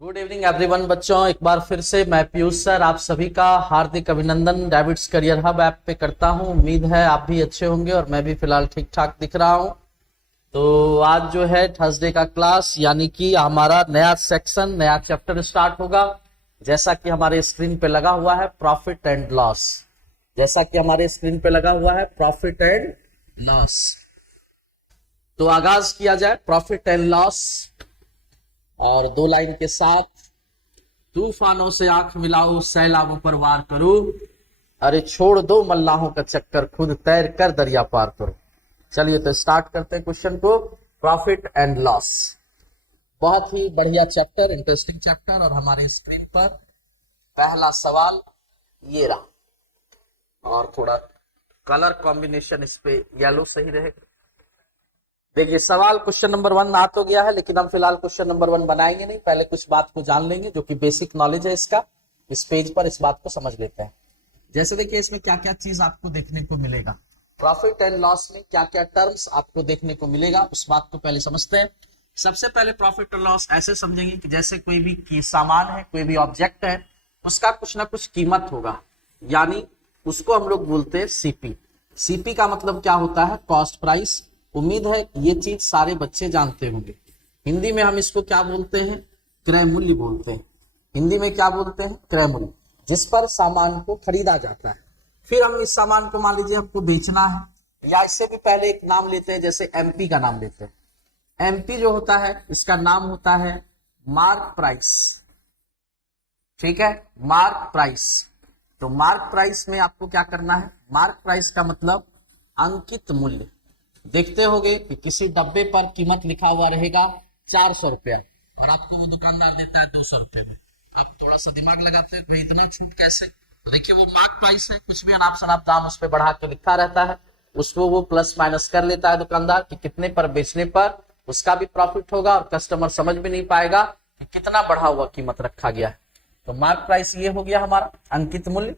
Good evening everyone बच्चों, एक बार फिर से मैं पीयूष सर आप सभी का हार्दिक अभिनंदन डेविड्स करियर हब ऐप पे करता हूं। उम्मीद है आप भी अच्छे होंगे और मैं भी फिलहाल ठीक ठाक दिख रहा हूं। तो आज जो है थर्सडे का क्लास यानी कि हमारा नया सेक्शन नया चैप्टर स्टार्ट होगा। जैसा कि हमारे स्क्रीन पे लगा हुआ है प्रॉफिट एंड लॉस। जैसा कि हमारे स्क्रीन पे लगा हुआ है प्रॉफिट एंड लॉस। तो आगाज किया जाए प्रॉफिट एंड लॉस और दो लाइन के साथ। तूफानों से आंख मिलाओ, सैलाबों पर वार करो, अरे छोड़ दो मल्लाहों का चक्कर, खुद तैर कर दरिया पार करो। चलिए तो स्टार्ट करते हैं क्वेश्चन को। प्रॉफिट एंड लॉस बहुत ही बढ़िया चैप्टर, इंटरेस्टिंग चैप्टर। और हमारे स्क्रीन पर पहला सवाल ये रहा और थोड़ा कलर कॉम्बिनेशन इस पे येलो सही रहेगा। देखिए सवाल क्वेश्चन नंबर 1 आ तो गया है, लेकिन हम फिलहाल क्वेश्चन नंबर 1 बनाएंगे नहीं। पहले कुछ बात को जान लेंगे जो कि बेसिक नॉलेज है इसका। इस पेज पर इस बात को समझ लेते हैं। जैसे देखिए इसमें क्या क्या चीज आपको देखने को मिलेगा, प्रॉफिट एंड लॉस में क्या क्या टर्म्स आपको देखने को मिलेगा, उस बात को पहले समझते हैं। सबसे पहले प्रॉफिट और लॉस ऐसे समझेंगे कि जैसे कोई भी सामान है, कोई भी ऑब्जेक्ट है, उसका कुछ ना कुछ कीमत होगा, यानी उसको हम लोग बोलते हैं सीपी। सीपी का मतलब क्या होता है? Cost price. उम्मीद है ये चीज सारे बच्चे जानते होंगे। हिंदी में हम इसको क्या बोलते हैं? क्रय मूल्य बोलते हैं। हिंदी में क्या बोलते हैं? क्रय मूल्य, जिस पर सामान को खरीदा जाता है। फिर हम इस सामान को मान लीजिए हमको बेचना है, या इससे भी पहले एक नाम लेते हैं, जैसे एमपी का नाम लेते हैं। एमपी जो होता है इसका नाम होता है मार्क प्राइस। ठीक है, मार्क प्राइस। तो मार्क प्राइस में आपको क्या करना है? मार्क प्राइस का मतलब अंकित मूल्य। देखते होंगे कि किसी डब्बे पर कीमत लिखा हुआ रहेगा 400 रुपया और आपको वो दुकानदार देता है 200 रुपये में। आप थोड़ा सा दिमाग लगाते हैं भाई इतना छूट कैसे? तो देखिए वो मार्क प्राइस है, कुछ भी अनाप शनाप दाम उस पर बढ़ा के लिखा रहता है, उसको वो प्लस माइनस कर लेता है दुकानदार कि कितने पर बेचने पर उसका भी प्रॉफिट होगा और कस्टमर समझ भी नहीं पाएगा कि कितना बढ़ा हुआ कीमत रखा गया है। तो मार्क प्राइस ये हो गया हमारा अंकित मूल्य।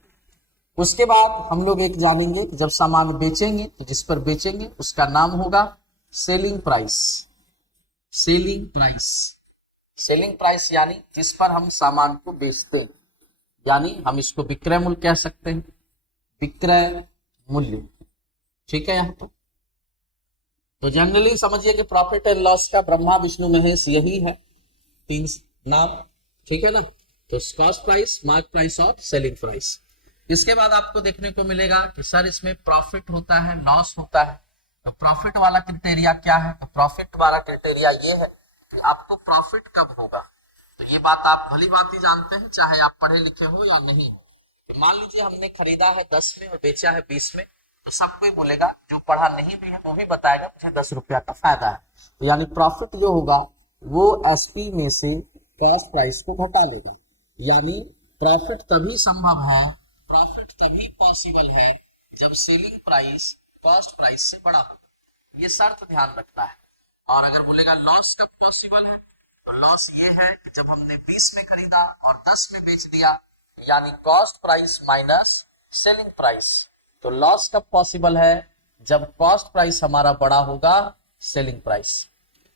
उसके बाद हम लोग एक जानेंगे कि जब सामान बेचेंगे तो जिस पर बेचेंगे उसका नाम होगा selling price. Selling price, selling price यानी जिस पर हम सामान को बेचते हैं, यानी हम इसको विक्रय मूल्य कह सकते हैं, विक्रय मूल्य। ठीक है, यहाँ पर तो जनरली समझिए कि प्रॉफिट एंड लॉस का ब्रह्मा विष्णु महेश यही है, 3 नाम। ठीक है ना? तो कॉस्ट प्राइस, मार्क प्राइस और सेलिंग प्राइस। इसके बाद आपको देखने को मिलेगा कि सर इसमें प्रॉफिट होता है, लॉस होता है। तो प्रॉफिट वाला क्राइटेरिया क्या है? तो प्रॉफिट वाला क्राइटेरिया ये है कि आपको प्रॉफिट कब होगा। तो ये बात आप भली बात ही जानते हैं, चाहे आप पढ़े लिखे हो या नहीं। तो मान लीजिए हमने खरीदा है 10 में और बेचा है 20 में, तो सब कोई बोलेगा, जो पढ़ा नहीं भी है वो भी बताएगा मुझे 10 रुपया का फायदा है। तो यानी प्रॉफिट जो होगा वो एसपी में से कॉस्ट प्राइस को घटा लेगा। यानी प्रॉफिट तभी संभव है, प्रॉफिट तभी पॉसिबल है जब सेलिंग प्राइस कॉस्ट प्राइस से बड़ा हो। ये शर्त ध्यान रखना है। और अगर बोलेगा लॉस कब पॉसिबल है, तो लॉस ये है कि जब हमने 20 में खरीदा और 10 में बेच दिया, यानी cost price minus selling price. तो लॉस कब पॉसिबल है? जब कॉस्ट प्राइस हमारा बड़ा होगा सेलिंग प्राइस।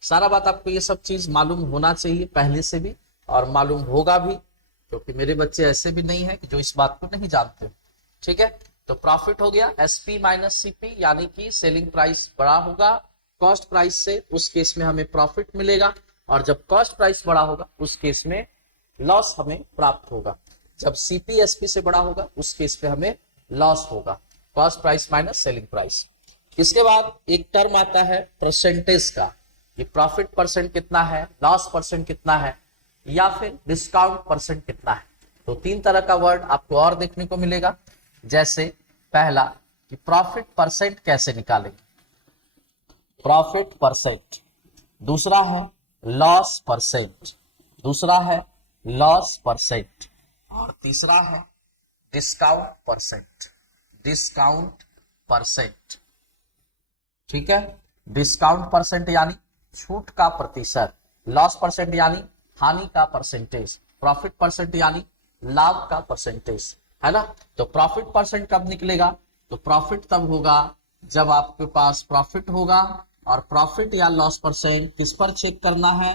सारा बात आपको ये सब चीज मालूम होना चाहिए पहले से भी, और मालूम होगा भी, क्योंकि मेरे बच्चे ऐसे भी नहीं है कि जो इस बात को नहीं जानते। ठीक है, तो प्रॉफिट हो गया एसपी माइनस सीपी, यानी कि सेलिंग प्राइस बड़ा होगा कॉस्ट प्राइस से, उस केस में हमें प्रॉफिट मिलेगा। और जब कॉस्ट प्राइस बड़ा होगा उस केस में लॉस हमें प्राप्त होगा। जब सीपी एसपी से बड़ा होगा उस केस में हमें लॉस होगा, cost price minus selling price. इसके बाद एक टर्म आता है परसेंटेज का, कि प्रॉफिट परसेंट कितना है, लॉस परसेंट कितना है, या फिर डिस्काउंट परसेंट कितना है। तो 3 तरह का वर्ड आपको और देखने को मिलेगा। जैसे पहला कि प्रॉफिट परसेंट कैसे निकालेंगे, प्रॉफिट परसेंट। दूसरा है लॉस परसेंट, दूसरा है लॉस परसेंट। और तीसरा है डिस्काउंट परसेंट, डिस्काउंट परसेंट। ठीक है, डिस्काउंट परसेंट यानी छूट का प्रतिशत, लॉस परसेंट यानी हानि का परसेंटेज, प्रॉफिट परसेंट यानी लाभ का परसेंटेज, है ना? तो प्रॉफिट परसेंट कब निकलेगा? तो प्रॉफिट तब होगा जब आपके पास प्रॉफिट होगा, और प्रॉफिट या लॉस परसेंट किस पर चेक करना है?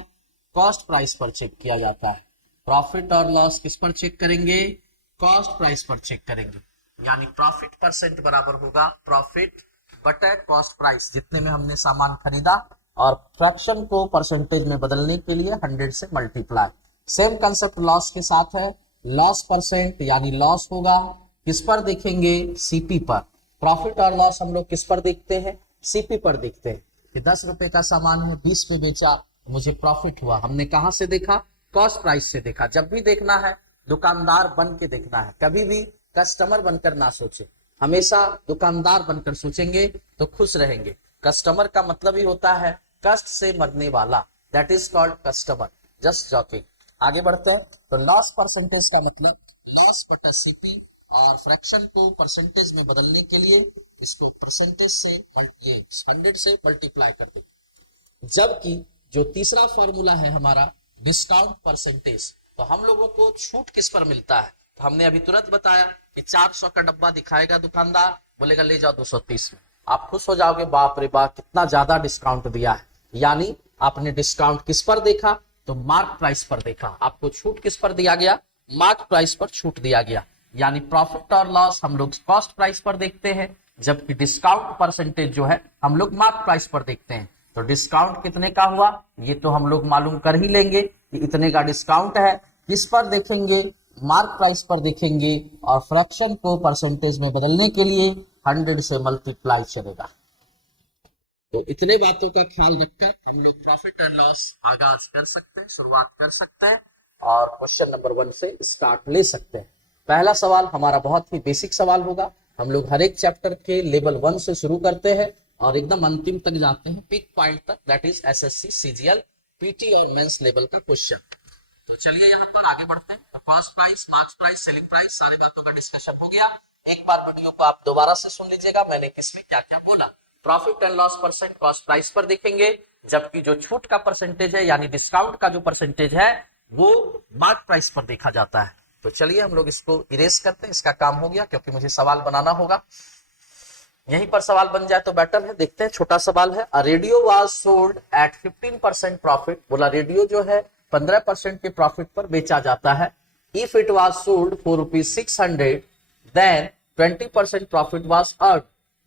कॉस्ट प्राइस पर चेक किया जाता है। प्रॉफिट और लॉस किस पर चेक करेंगे, कॉस्ट प्राइस पर चेक करेंगे। यानी प्रॉफिट परसेंट बराबर होगा प्रॉफिट बटे कॉस्ट प्राइस, जितने में हमने सामान खरीदा, और फ्रैक्शन को परसेंटेज में बदलने के लिए 100 से मल्टीप्लाई। सेम कंसेप्ट लॉस के साथ है, लॉस परसेंट यानी लॉस होगा किस पर देखेंगे, सीपी पर। प्रॉफिट और लॉस हम लोग किस पर देखते हैं, सीपी पर देखते हैं कि 10 रुपए का सामान है, 20 पे बेचा, मुझे प्रॉफिट हुआ। हमने कहां से देखा, कॉस्ट प्राइस से देखा। जब भी देखना है दुकानदार बन के देखना है, कभी भी कस्टमर बनकर ना सोचे, हमेशा दुकानदार बनकर सोचेंगे तो खुश रहेंगे। कस्टमर का मतलब ही होता है कष्ट से मरने वाला, that is called customer. Just joking. आगे बढ़ते हैं। तो लॉस परसेंटेज का मतलब लॉस बटा सीपी, और फ्रैक्शन को परसेंटेज में बदलने के लिए इसको परसेंटेज से 100 से मल्टीप्लाई कर दे। जबकि जो तीसरा फॉर्मूला है हमारा डिस्काउंट परसेंटेज, तो हम लोगों को छूट किस पर मिलता है, तो हमने अभी तुरंत बताया कि 400 का डब्बा दिखाएगा दुकानदार, बोलेगा ले जाओ 230 में। आप खुश हो जाओगे, बाप रे बाप कितना ज्यादा डिस्काउंट दिया है। यानी आपने डिस्काउंट किस पर देखा, तो मार्क प्राइस पर देखा। आपको छूट किस पर दिया गया, मार्क प्राइस पर छूट दिया गया। यानी प्रॉफिट और लॉस हम लोग कॉस्ट प्राइस पर देखते हैं, जबकि डिस्काउंट परसेंटेज जो है हम लोग मार्क प्राइस पर देखते हैं। तो डिस्काउंट कितने का हुआ ये तो हम लोग मालूम कर ही लेंगे कि इतने का डिस्काउंट है। किस पर देखेंगे, मार्क प्राइस पर देखेंगे, और फ्रैक्शन को परसेंटेज में बदलने के लिए 100 से मल्टीप्लाई चलेगा। तो इतने बातों का ख्याल रखकर हम लोग प्रॉफिट एंड लॉस आगाज कर सकते हैं, शुरुआत कर सकते हैं, और क्वेश्चन नंबर 1 से स्टार्ट ले सकते हैं। पहला सवाल हमारा बहुत ही बेसिक सवाल होगा। हम लोग हर एक चैप्टर के लेवल 1 से शुरू करते हैं और एकदम अंतिम तक जाते हैं, पिक पॉइंट तक, that is SSC, CGL, PT और मेंस लेवल का क्वेश्चन। तो चलिए यहाँ पर आगे बढ़ते हैं। Cost price, marks price, selling price, सारी बातों का डिस्कशन हो गया। एक बार वीडियो को आप दोबारा से सुन लीजिएगा, मैंने किसमें क्या क्या बोला। Profit and loss percent cost price पर देखेंगे, जबकि जो छूट का परसेंटेज है यानी डिस्काउंट का जो परसेंटेज है वो मार्क प्राइस पर देखा जाता है। तो चलिए हम लोग इसको इरेज करते हैं, इसका काम हो गया, क्योंकि मुझे सवाल बनाना होगा। यहीं पर सवाल बन जाए तो बेटर है। देखते हैं, छोटा सवाल है। A radio was sold at 15% profit. बोला रेडियो जो है 15% के प्रॉफिट पर बेचा जाता है। If it was sold for ₹600 then 20% profit was earned,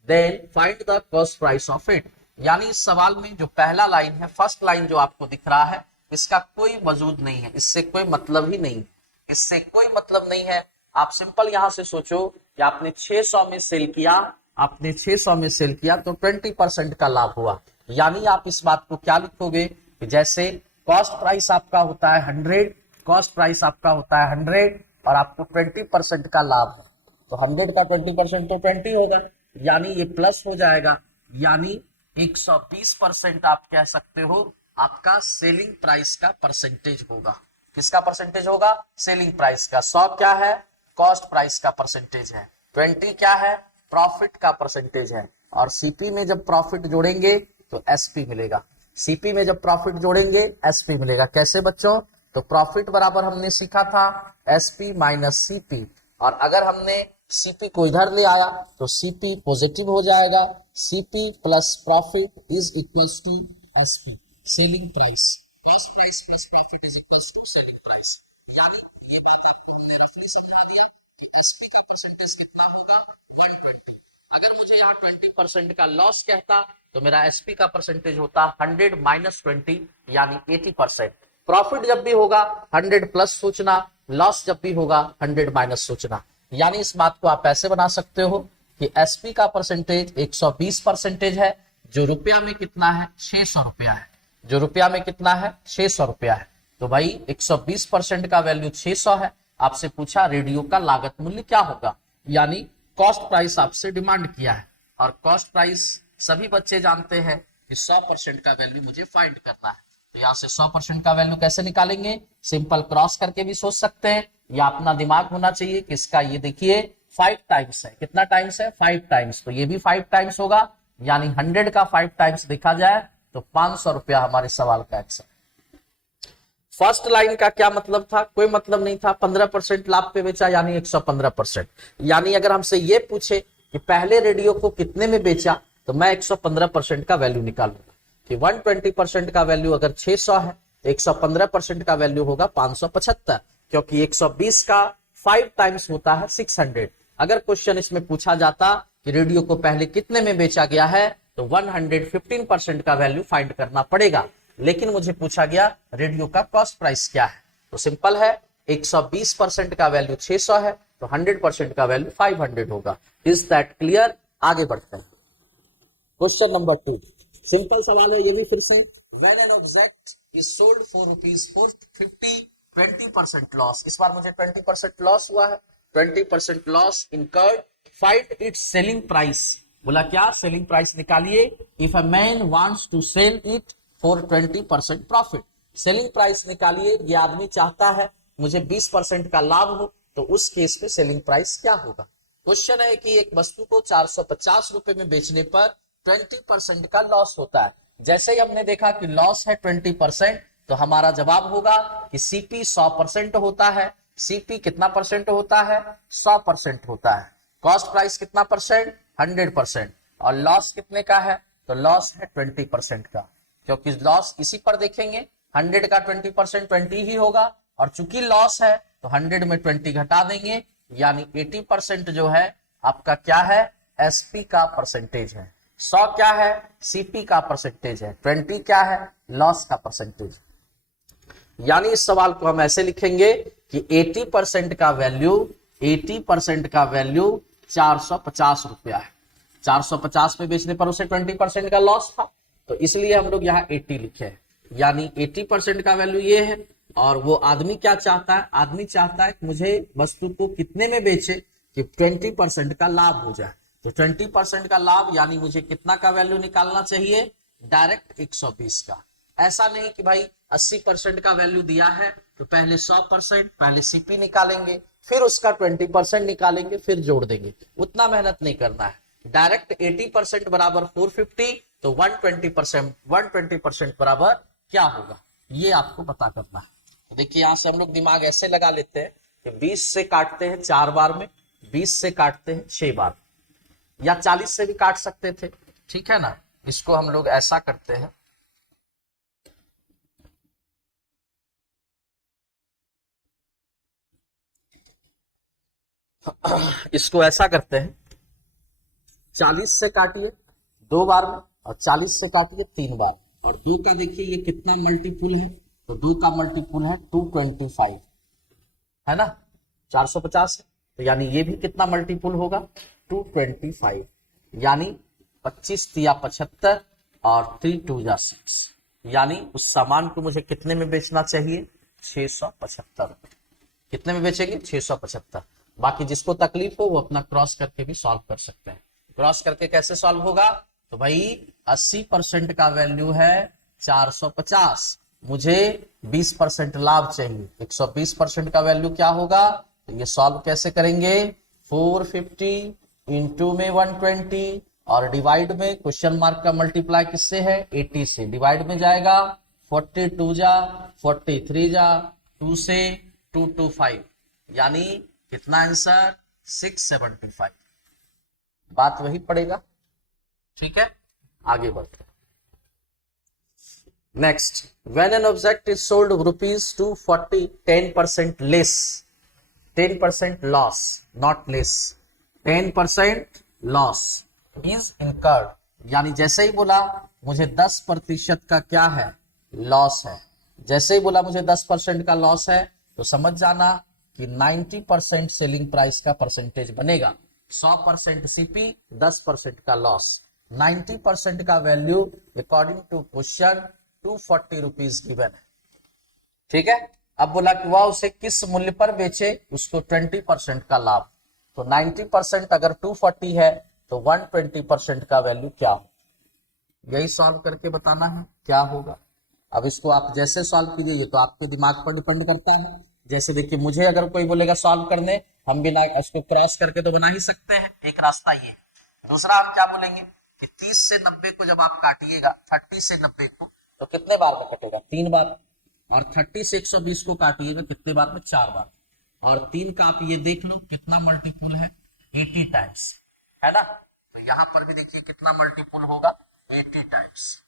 then find the cost price of it. यानी इस सवाल में जो पहला लाइन है, फर्स्ट लाइन जो आपको दिख रहा है, इसका कोई वजूद नहीं है, इससे कोई मतलब ही नहीं है, इससे कोई मतलब नहीं है। आप सिंपल यहां से सोचो कि आपने 600 में सेल किया, आपने 600 में सेल किया तो 20% का लाभ हुआ। यानी आप इस बात को क्या लिखोगे कि जैसे कॉस्ट प्राइस आपका होता है 100, कॉस्ट प्राइस आपका होता है 100 और आपको 20% का लाभ है, तो 100 का 20% तो 20 होगा, यानी ये प्लस हो जाएगा। यानी 120% आप कह सकते हो आपका सेलिंग प्राइस का परसेंटेज होगा। किसका परसेंटेज होगा, सेलिंग प्राइस का। 100 क्या है, कॉस्ट प्राइस का परसेंटेज है, 20 क्या है, प्रॉफिट का परसेंटेज है, और सीपी में जब प्रॉफिट जोड़ेंगे तो एसपी मिलेगा। सीपी में जब प्रॉफिट जोड़ेंगे एसपी मिलेगा। कैसे बच्चों, तो प्रॉफिट बराबर हमने सीखा था एसपी माइनस सीपी, और अगर हमने सीपी को इधर ले आया तो सीपी पॉजिटिव हो जाएगा। CP plus profit is equals to SP, selling price. Cost price plus profit is equals to selling price. यानी ये बात आपको हमने रफली समझा दिया कि एसपी का परसेंटेज कितना होगा, 120। अगर मुझे यहाँ 20% का लॉस कहता तो मेरा एसपी का परसेंटेज होता 100 माइनस 20 यानी 80%। प्रॉफिट जब भी होगा 100 प्लस सोचना, लॉस जब भी होगा 100 माइनस सोचना। यानी इस बात को आप ऐसे बना सकते हो कि एसपी का परसेंटेज 120% है, जो रुपया में कितना है, 600 रुपया है, जो रुपया में कितना है, 600 रुपया है। तो भाई 120% का वैल्यू 600 है। आपसे पूछा रेडियो का लागत मूल्य क्या होगा, यानी कॉस्ट प्राइस आपसे डिमांड किया है, और कॉस्ट प्राइस सभी बच्चे जानते हैं कि 100% का वैल्यू मुझे फाइंड करना है। तो यहाँ से 100% का वैल्यू कैसे निकालेंगे, सिंपल क्रॉस करके भी सोच सकते हैं, या अपना दिमाग होना चाहिए कि इसका ये देखिए 5 टाइम्स है। कितना टाइम्स है, 5 टाइम्स, तो ये भी 5 टाइम्स होगा, यानी 100 का 5 टाइम्स देखा जाए तो 500 रुपया हमारे सवाल का आंसर। फर्स्ट लाइन का क्या मतलब था, कोई मतलब नहीं था, 15% लाभ पे बेचा यानी 115%। यानी अगर हमसे ये पूछे कि पहले रेडियो को कितने में बेचा तो मैं 115% का वैल्यू निकालूंगा कि 120% का वैल्यू अगर 600 है 115% का वैल्यू होगा 575, क्योंकि 120 का 5 टाइम्स होता है 600। अगर क्वेश्चन इसमें पूछा जाता कि रेडियो को पहले कितने में बेचा गया है तो 115% का वैल्यू फाइंड करना पड़ेगा, लेकिन मुझे पूछा गया रेडियो का कॉस्ट प्राइस क्या है। तो सिंपल है, 120% का वैल्यू 600 है तो 100% का वैल्यू 500 होगा। Is that clear? आगे बढ़ते हैं। क्वेश्चन नंबर 2, सिंपल सवाल है ये भी फिर से। When an object is sold for rupees 450, 20% loss, इस बार मुझे 20% लॉस हुआ है, 20% loss incurred, find its selling price। बोला क्या? सेलिंग प्राइस निकालिए। If a man wants to sell it for 20% profit, selling price निकालिए। ये आदमी चाहता है मुझे 20% का लाभ हो, तो उस केस पे सेलिंग प्राइस क्या होगा? क्वेश्चन है कि एक वस्तु को 450 रुपए में बेचने पर 20% का लॉस होता है। जैसे ही हमने देखा कि लॉस है 20%, तो हमारा जवाब होगा कि सीपी 100% होता है। सीपी कितना परसेंट होता है? 100% होता है। कॉस्ट प्राइस कितना परसेंट? 100%। और लॉस कितने का है? तो लॉस है 20% का, क्योंकि लॉस इसी पर देखेंगे, 100 का 20% 20 ही होगा, और चूंकि लॉस है तो 100 में 20 घटा देंगे, यानी 80% जो है आपका क्या है? एसपी का परसेंटेज है। 100 क्या है? सीपी का परसेंटेज है। 20 क्या है? लॉस का परसेंटेज। यानी इस सवाल को हम ऐसे लिखेंगे कि 80% का वैल्यू 450 रुपया है। 450 में बेचने पर उसे 20% का लॉस था, तो इसलिए हम लोग यहाँ 80 लिखे हैं। यानी 80% का वैल्यू ये है। और वो आदमी क्या चाहता है? आदमी चाहता है कि मुझे वस्तु को कितने में बेचे कि 20% का लाभ हो जाए। तो 20% का लाभ यानी मुझे कितना का वैल्यू निकालना चाहिए? डायरेक्ट 120 का। ऐसा नहीं कि भाई 80% का वैल्यू दिया है तो पहले 100%, पहले सीपी निकालेंगे, फिर उसका 20% निकालेंगे, फिर जोड़ देंगे। उतना मेहनत नहीं करना है। डायरेक्ट 80% बराबर 450, तो 120% बराबर क्या होगा, ये आपको पता करना है। तो देखिए यहां से हम लोग दिमाग ऐसे लगा लेते हैं कि 20 से काटते हैं 4 बार में, 20 से काटते हैं 6 बार, या 40 से भी काट सकते थे, ठीक है ना। इसको हम लोग ऐसा करते हैं, इसको ऐसा करते हैं, 40 से काटिए 2 बार में, और 40 से काटिए 3 बार, और 2 का देखिए ये कितना मल्टीपुल है, तो 2 का मल्टीपुल है 225, है ना। 450 है, तो यानी ये भी कितना मल्टीपुल होगा? 225, यानी 25 या 75 और 3 2 या 6, यानी उस सामान को मुझे कितने में बेचना चाहिए? 675। कितने में बेचेंगे? 675। बाकी जिसको तकलीफ हो वो अपना क्रॉस करके भी सॉल्व कर सकते हैं। क्रॉस करके कैसे सॉल्व होगा? तो भाई 80% का वैल्यू है 450, मुझे 20% लाभ चाहिए, 120% का वैल्यू क्या होगा? तो ये सॉल्व कैसे करेंगे? 450 इंटू में 120 और डिवाइड में क्वेश्चन मार्क का मल्टीप्लाई किससे है? 80 से। डिवाइड में जाएगा 42 जा 43 जा 2 से 225, यानी कितना आंसर? 675। बात वही पड़ेगा, ठीक है। आगे बढ़ते हैं। Next, when an object is sold rupees 240, 10% less, 10% loss, not less, 10% loss is incurred, यानी जैसे ही बोला मुझे 10% का क्या है? लॉस है। जैसे ही बोला मुझे 10% का लॉस है, तो समझ जाना कि 90% सेलिंग प्राइस का परसेंटेज बनेगा। 100% सीपी, 10% का लॉस, 90% का value according to question 240 rupees given है, ठीक है। अब बोला कि वह उसे किस मूल्य पर बेचे, उसको 20% का लाभ, तो 90% अगर 240 है तो 120% का वैल्यू क्या हो, यही सॉल्व करके बताना है क्या होगा। अब इसको आप जैसे सॉल्व कीजिए, तो आपके दिमाग पर डिपेंड करता है। जैसे देखिए मुझे अगर कोई बोलेगा सॉल्व करने, हम बिना इसको क्रॉस करके तो बना ही सकते हैं, एक रास्ता ये। दूसरा हम क्या बोलेंगे कि 30 से 90 को जब आप काटिएगा, 30 से 90 को, तो कितने बार में कटेगा? 3 बार। और 30 से 120 को काटिएगा कितने बार में? 4 बार। और 3 का आप ये देख लो कितना मल्टीपुल है? 80 टाइम्स, है ना। तो यहां पर भी देखिए कितना मल्टीपुल होगा? 80 टाइम्स,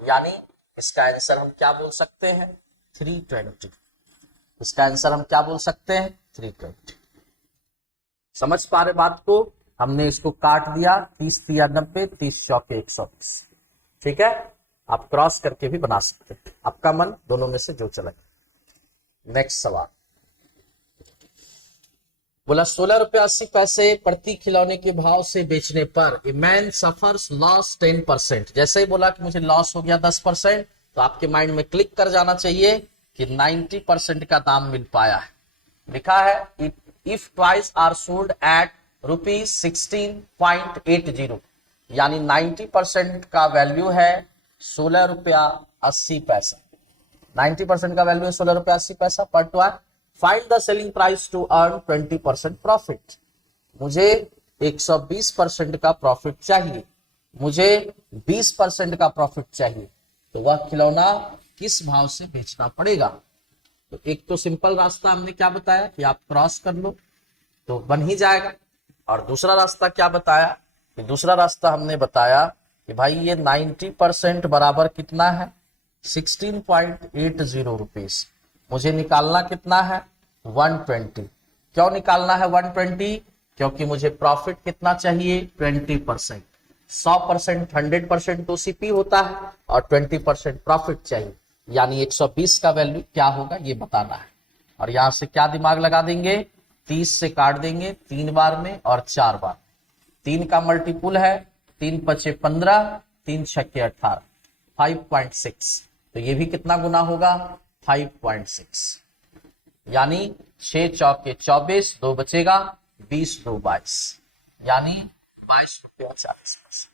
यानी इसका आंसर हम क्या बोल सकते हैं? 320। इसका आंसर हम क्या बोल सकते हैं? 320। समझ पा रहे बात को? हमने इसको काट दिया, 30 या 90, 30 चौके 120। ठीक है, आप क्रॉस करके भी बना सकते हैं, आपका मन दोनों में से जो चले। नेक्स्ट सवाल बोला 16 रुपया 80 पैसे प्रति खिलौने के भाव से बेचने पर ए मैन सफर्स लॉस 10%। जैसे ही बोला कि मुझे लॉस हो गया 10%, तो आपके माइंड में क्लिक कर जाना चाहिए कि 90% का दाम मिल पाया है। लिखा है if twice are sold at ₹16.80, यानी 90% का वैल्यू है 16 रुपया 80 पैसा। 90% का वैल्यू है 16 रुपया 80 पैसा पर ट्वाई। Find the selling price to earn 20% profit. मुझे 120% का प्रॉफिट चाहिए, मुझे 20% का प्रॉफिट चाहिए, तो वह खिलौना किस भाव से बेचना पड़ेगा? तो एक तो सिंपल रास्ता हमने क्या बताया कि आप क्रॉस कर लो तो बन ही जाएगा, और दूसरा रास्ता क्या बताया कि दूसरा रास्ता हमने बताया कि भाई ये 90% बराबर कितना है? 16.80 रुपीस। मुझे निकालना कितना है? 120। क्यों निकालना है 120? क्योंकि मुझे प्रॉफिट कितना चाहिए? 20%। 100% 100% तो सीपी होता है और 20% प्रॉफिट चाहिए, यानी 120 का वैल्यू क्या होगा ये बताना है। और यहां से क्या दिमाग लगा देंगे? 30 से काट देंगे 3 बार में और 4 बार। 3 का मल्टीपुल है 3 पचे 15, 3 छक्के 18, 5.6। तो ये भी कितना गुना होगा? 5.6, यानी 6 चौके 24, 2 बचेगा 20, 2 22, यानी 22 रुपया 40 पैसे।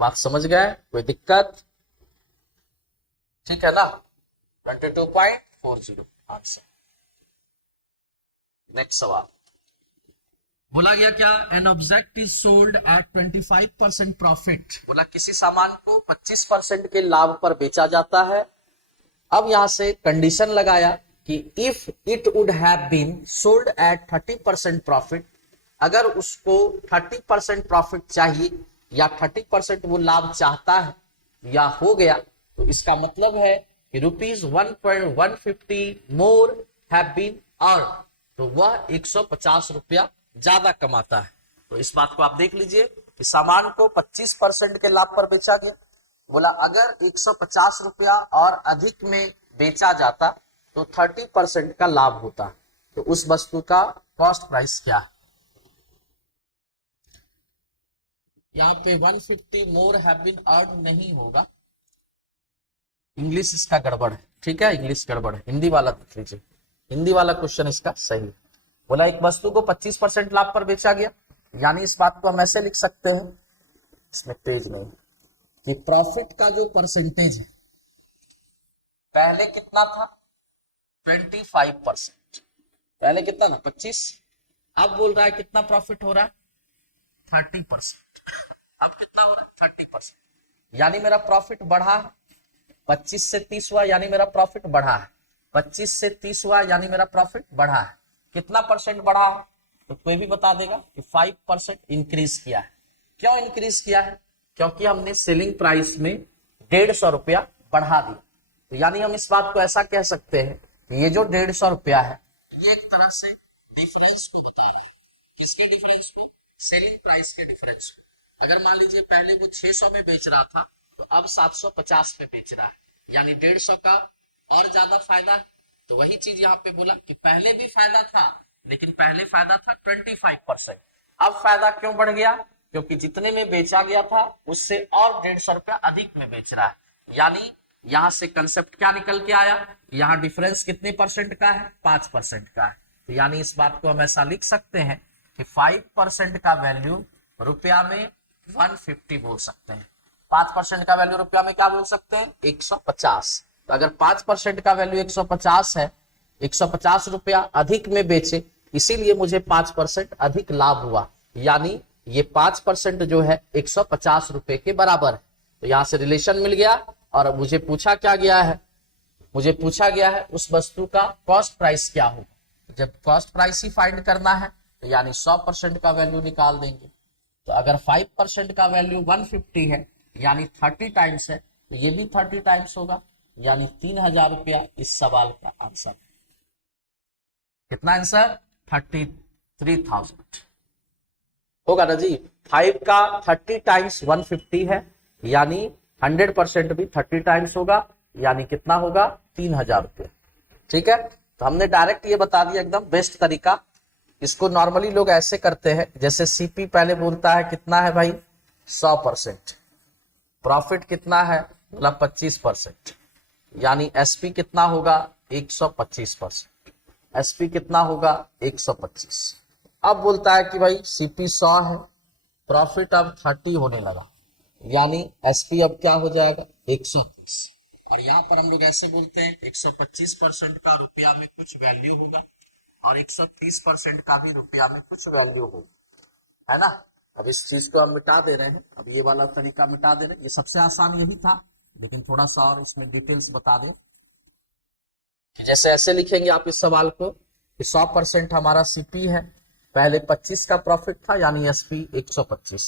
बात समझ गए? कोई दिक्कत? ठीक है ना? 22.40 आंसर। नेक्स्ट सवाल बोला गया क्या? An object is sold at 25% profit. बोला किसी सामान को 25% के लाभ पर बेचा जाता है। अब यहां से कंडीशन लगाया कि if it would have been sold at 30% profit, अगर उसको 30% प्रॉफिट चाहिए या 30% वो लाभ चाहता है या हो गया, तो इसका मतलब है कि ₹1.150 मोर हैव बीन अर्न, तो वह 150 रुपया ज्यादा कमाता है। तो इस बात को आप देख लीजिए कि सामान को 25% के लाभ पर बेचा गया। बोला अगर 150 रुपया और अधिक में बेचा जाता तो 30% का लाभ होता, तो उस वस्तु का कॉस्ट प्राइस क्या है? यहाँ पे 150 मोर हैव बीन अर्न नहीं होगा, इंग्लिश इसका गड़बड़ है। ठीक है, इंग्लिश गड़बड़ है, हिंदी वाला देख लीजिए, हिंदी वाला क्वेश्चन इसका सही है। बोला एक वस्तु को 25% लाभ पर बेचा गया, यानी इस बात को हम ऐसे लिख सकते हैं, इसमें तेज नहीं, कि प्रॉफिट का जो परसेंटेज है पहले कितना था? 25%। पहले कितना था? 25। अब बोल रहा है कितना प्रॉफिट हो रहा है? 30%। अब कितना हो रहा है? 30%, यानी मेरा प्रॉफिट बढ़ा है। 25 से 30 हुआ यानी मेरा प्रॉफिट बढ़ा है। 25 से 30 हुआ यानी मेरा प्रॉफिट बढ़ा है। कितना परसेंट बढ़ा है? तो कोई भी बता देगा कि 5% इंक्रीज किया है। क्यों इंक्रीज किया है? क्योंकि हमने सेलिंग प्राइस में 150 रुपया बढ़ा दिया। तो यानी हम इस बात को ऐसा कह सकते हैं कि ये जो 150 रुपया है ये एक तरह से डिफरेंस को बता रहा है। किसके डिफरेंस को? सेलिंग प्राइस के डिफरेंस को। अगर मान लीजिए पहले वो 600 में बेच रहा था तो अब 750 में बेच रहा है, यानी 150 का और ज्यादा फायदा। तो वही चीज यहाँ पे बोला कि पहले भी फायदा था, लेकिन पहले फायदा था 25%, अब फायदा क्यों बढ़ गया? क्योंकि जितने में बेचा गया था उससे और 150 रुपया अधिक में बेच रहा है। यानी यहां से कंसेप्ट क्या निकल के आया? यहाँ डिफरेंस कितने परसेंट का है? 5% का है। तो यानी इस बात को हम ऐसा लिख सकते हैं कि 5% का वैल्यू रुपया में 150 बोल सकते हैं। 5% का वैल्यू रुपया में क्या बोल सकते हैं? 150। तो अगर 5% का वैल्यू 150 है, 150 रुपया अधिक में बेचे, इसीलिए मुझे 5% अधिक लाभ हुआ, यानी ये 5% जो है 150 रुपए के बराबर है। तो यहां से रिलेशन मिल गया। और मुझे पूछा क्या गया है? मुझे पूछा गया है उस वस्तु का कॉस्ट प्राइस क्या होगा। जब कॉस्ट प्राइस ही फाइंड करना है तो यानी 100% का वैल्यू निकाल देंगे। तो अगर 5% का वैल्यू 150 है यानी 30 टाइम्स है, तो ये भी 30 टाइम्स होगा, यानी 3000 रुपया इस सवाल का आंसर। कितना आंसर? 33,000 होगा ना जी। 5 का 30 टाइम्स 150 है, यानी 100% भी 30 टाइम्स होगा, यानी कितना होगा? 3000 रुपया। ठीक है, तो हमने डायरेक्ट ये बता दिया, एकदम बेस्ट तरीका। इसको नॉर्मली लोग ऐसे करते हैं, जैसे सीपी पहले बोलता है कितना है भाई? 100%। प्रॉफिट कितना है? मतलब 25%, यानी एसपी कितना होगा? 125%। एसपी कितना होगा? 125। अब बोलता है कि भाई सीपी 100 है, प्रॉफिट अब 30 होने लगा, यानी एसपी अब क्या हो जाएगा? 130। और यहाँ पर हम लोग ऐसे बोलते हैं 125% का रुपया में कुछ वैल्यू होगा और 130% का भी रुपया में कुछ वैल्यू होगी, है ना। अब इस चीज को हम मिटा दे रहे हैं, अब ये वाला तरीका मिटा दे रहे हैं। ये सबसे आसान यही था, लेकिन थोड़ा सा और इसमें डिटेल्स बता दें कि जैसे ऐसे लिखेंगे आप इस सवाल को कि 100% हमारा सीपी है, पहले 25 का प्रॉफिट था, यानी एसपी 125।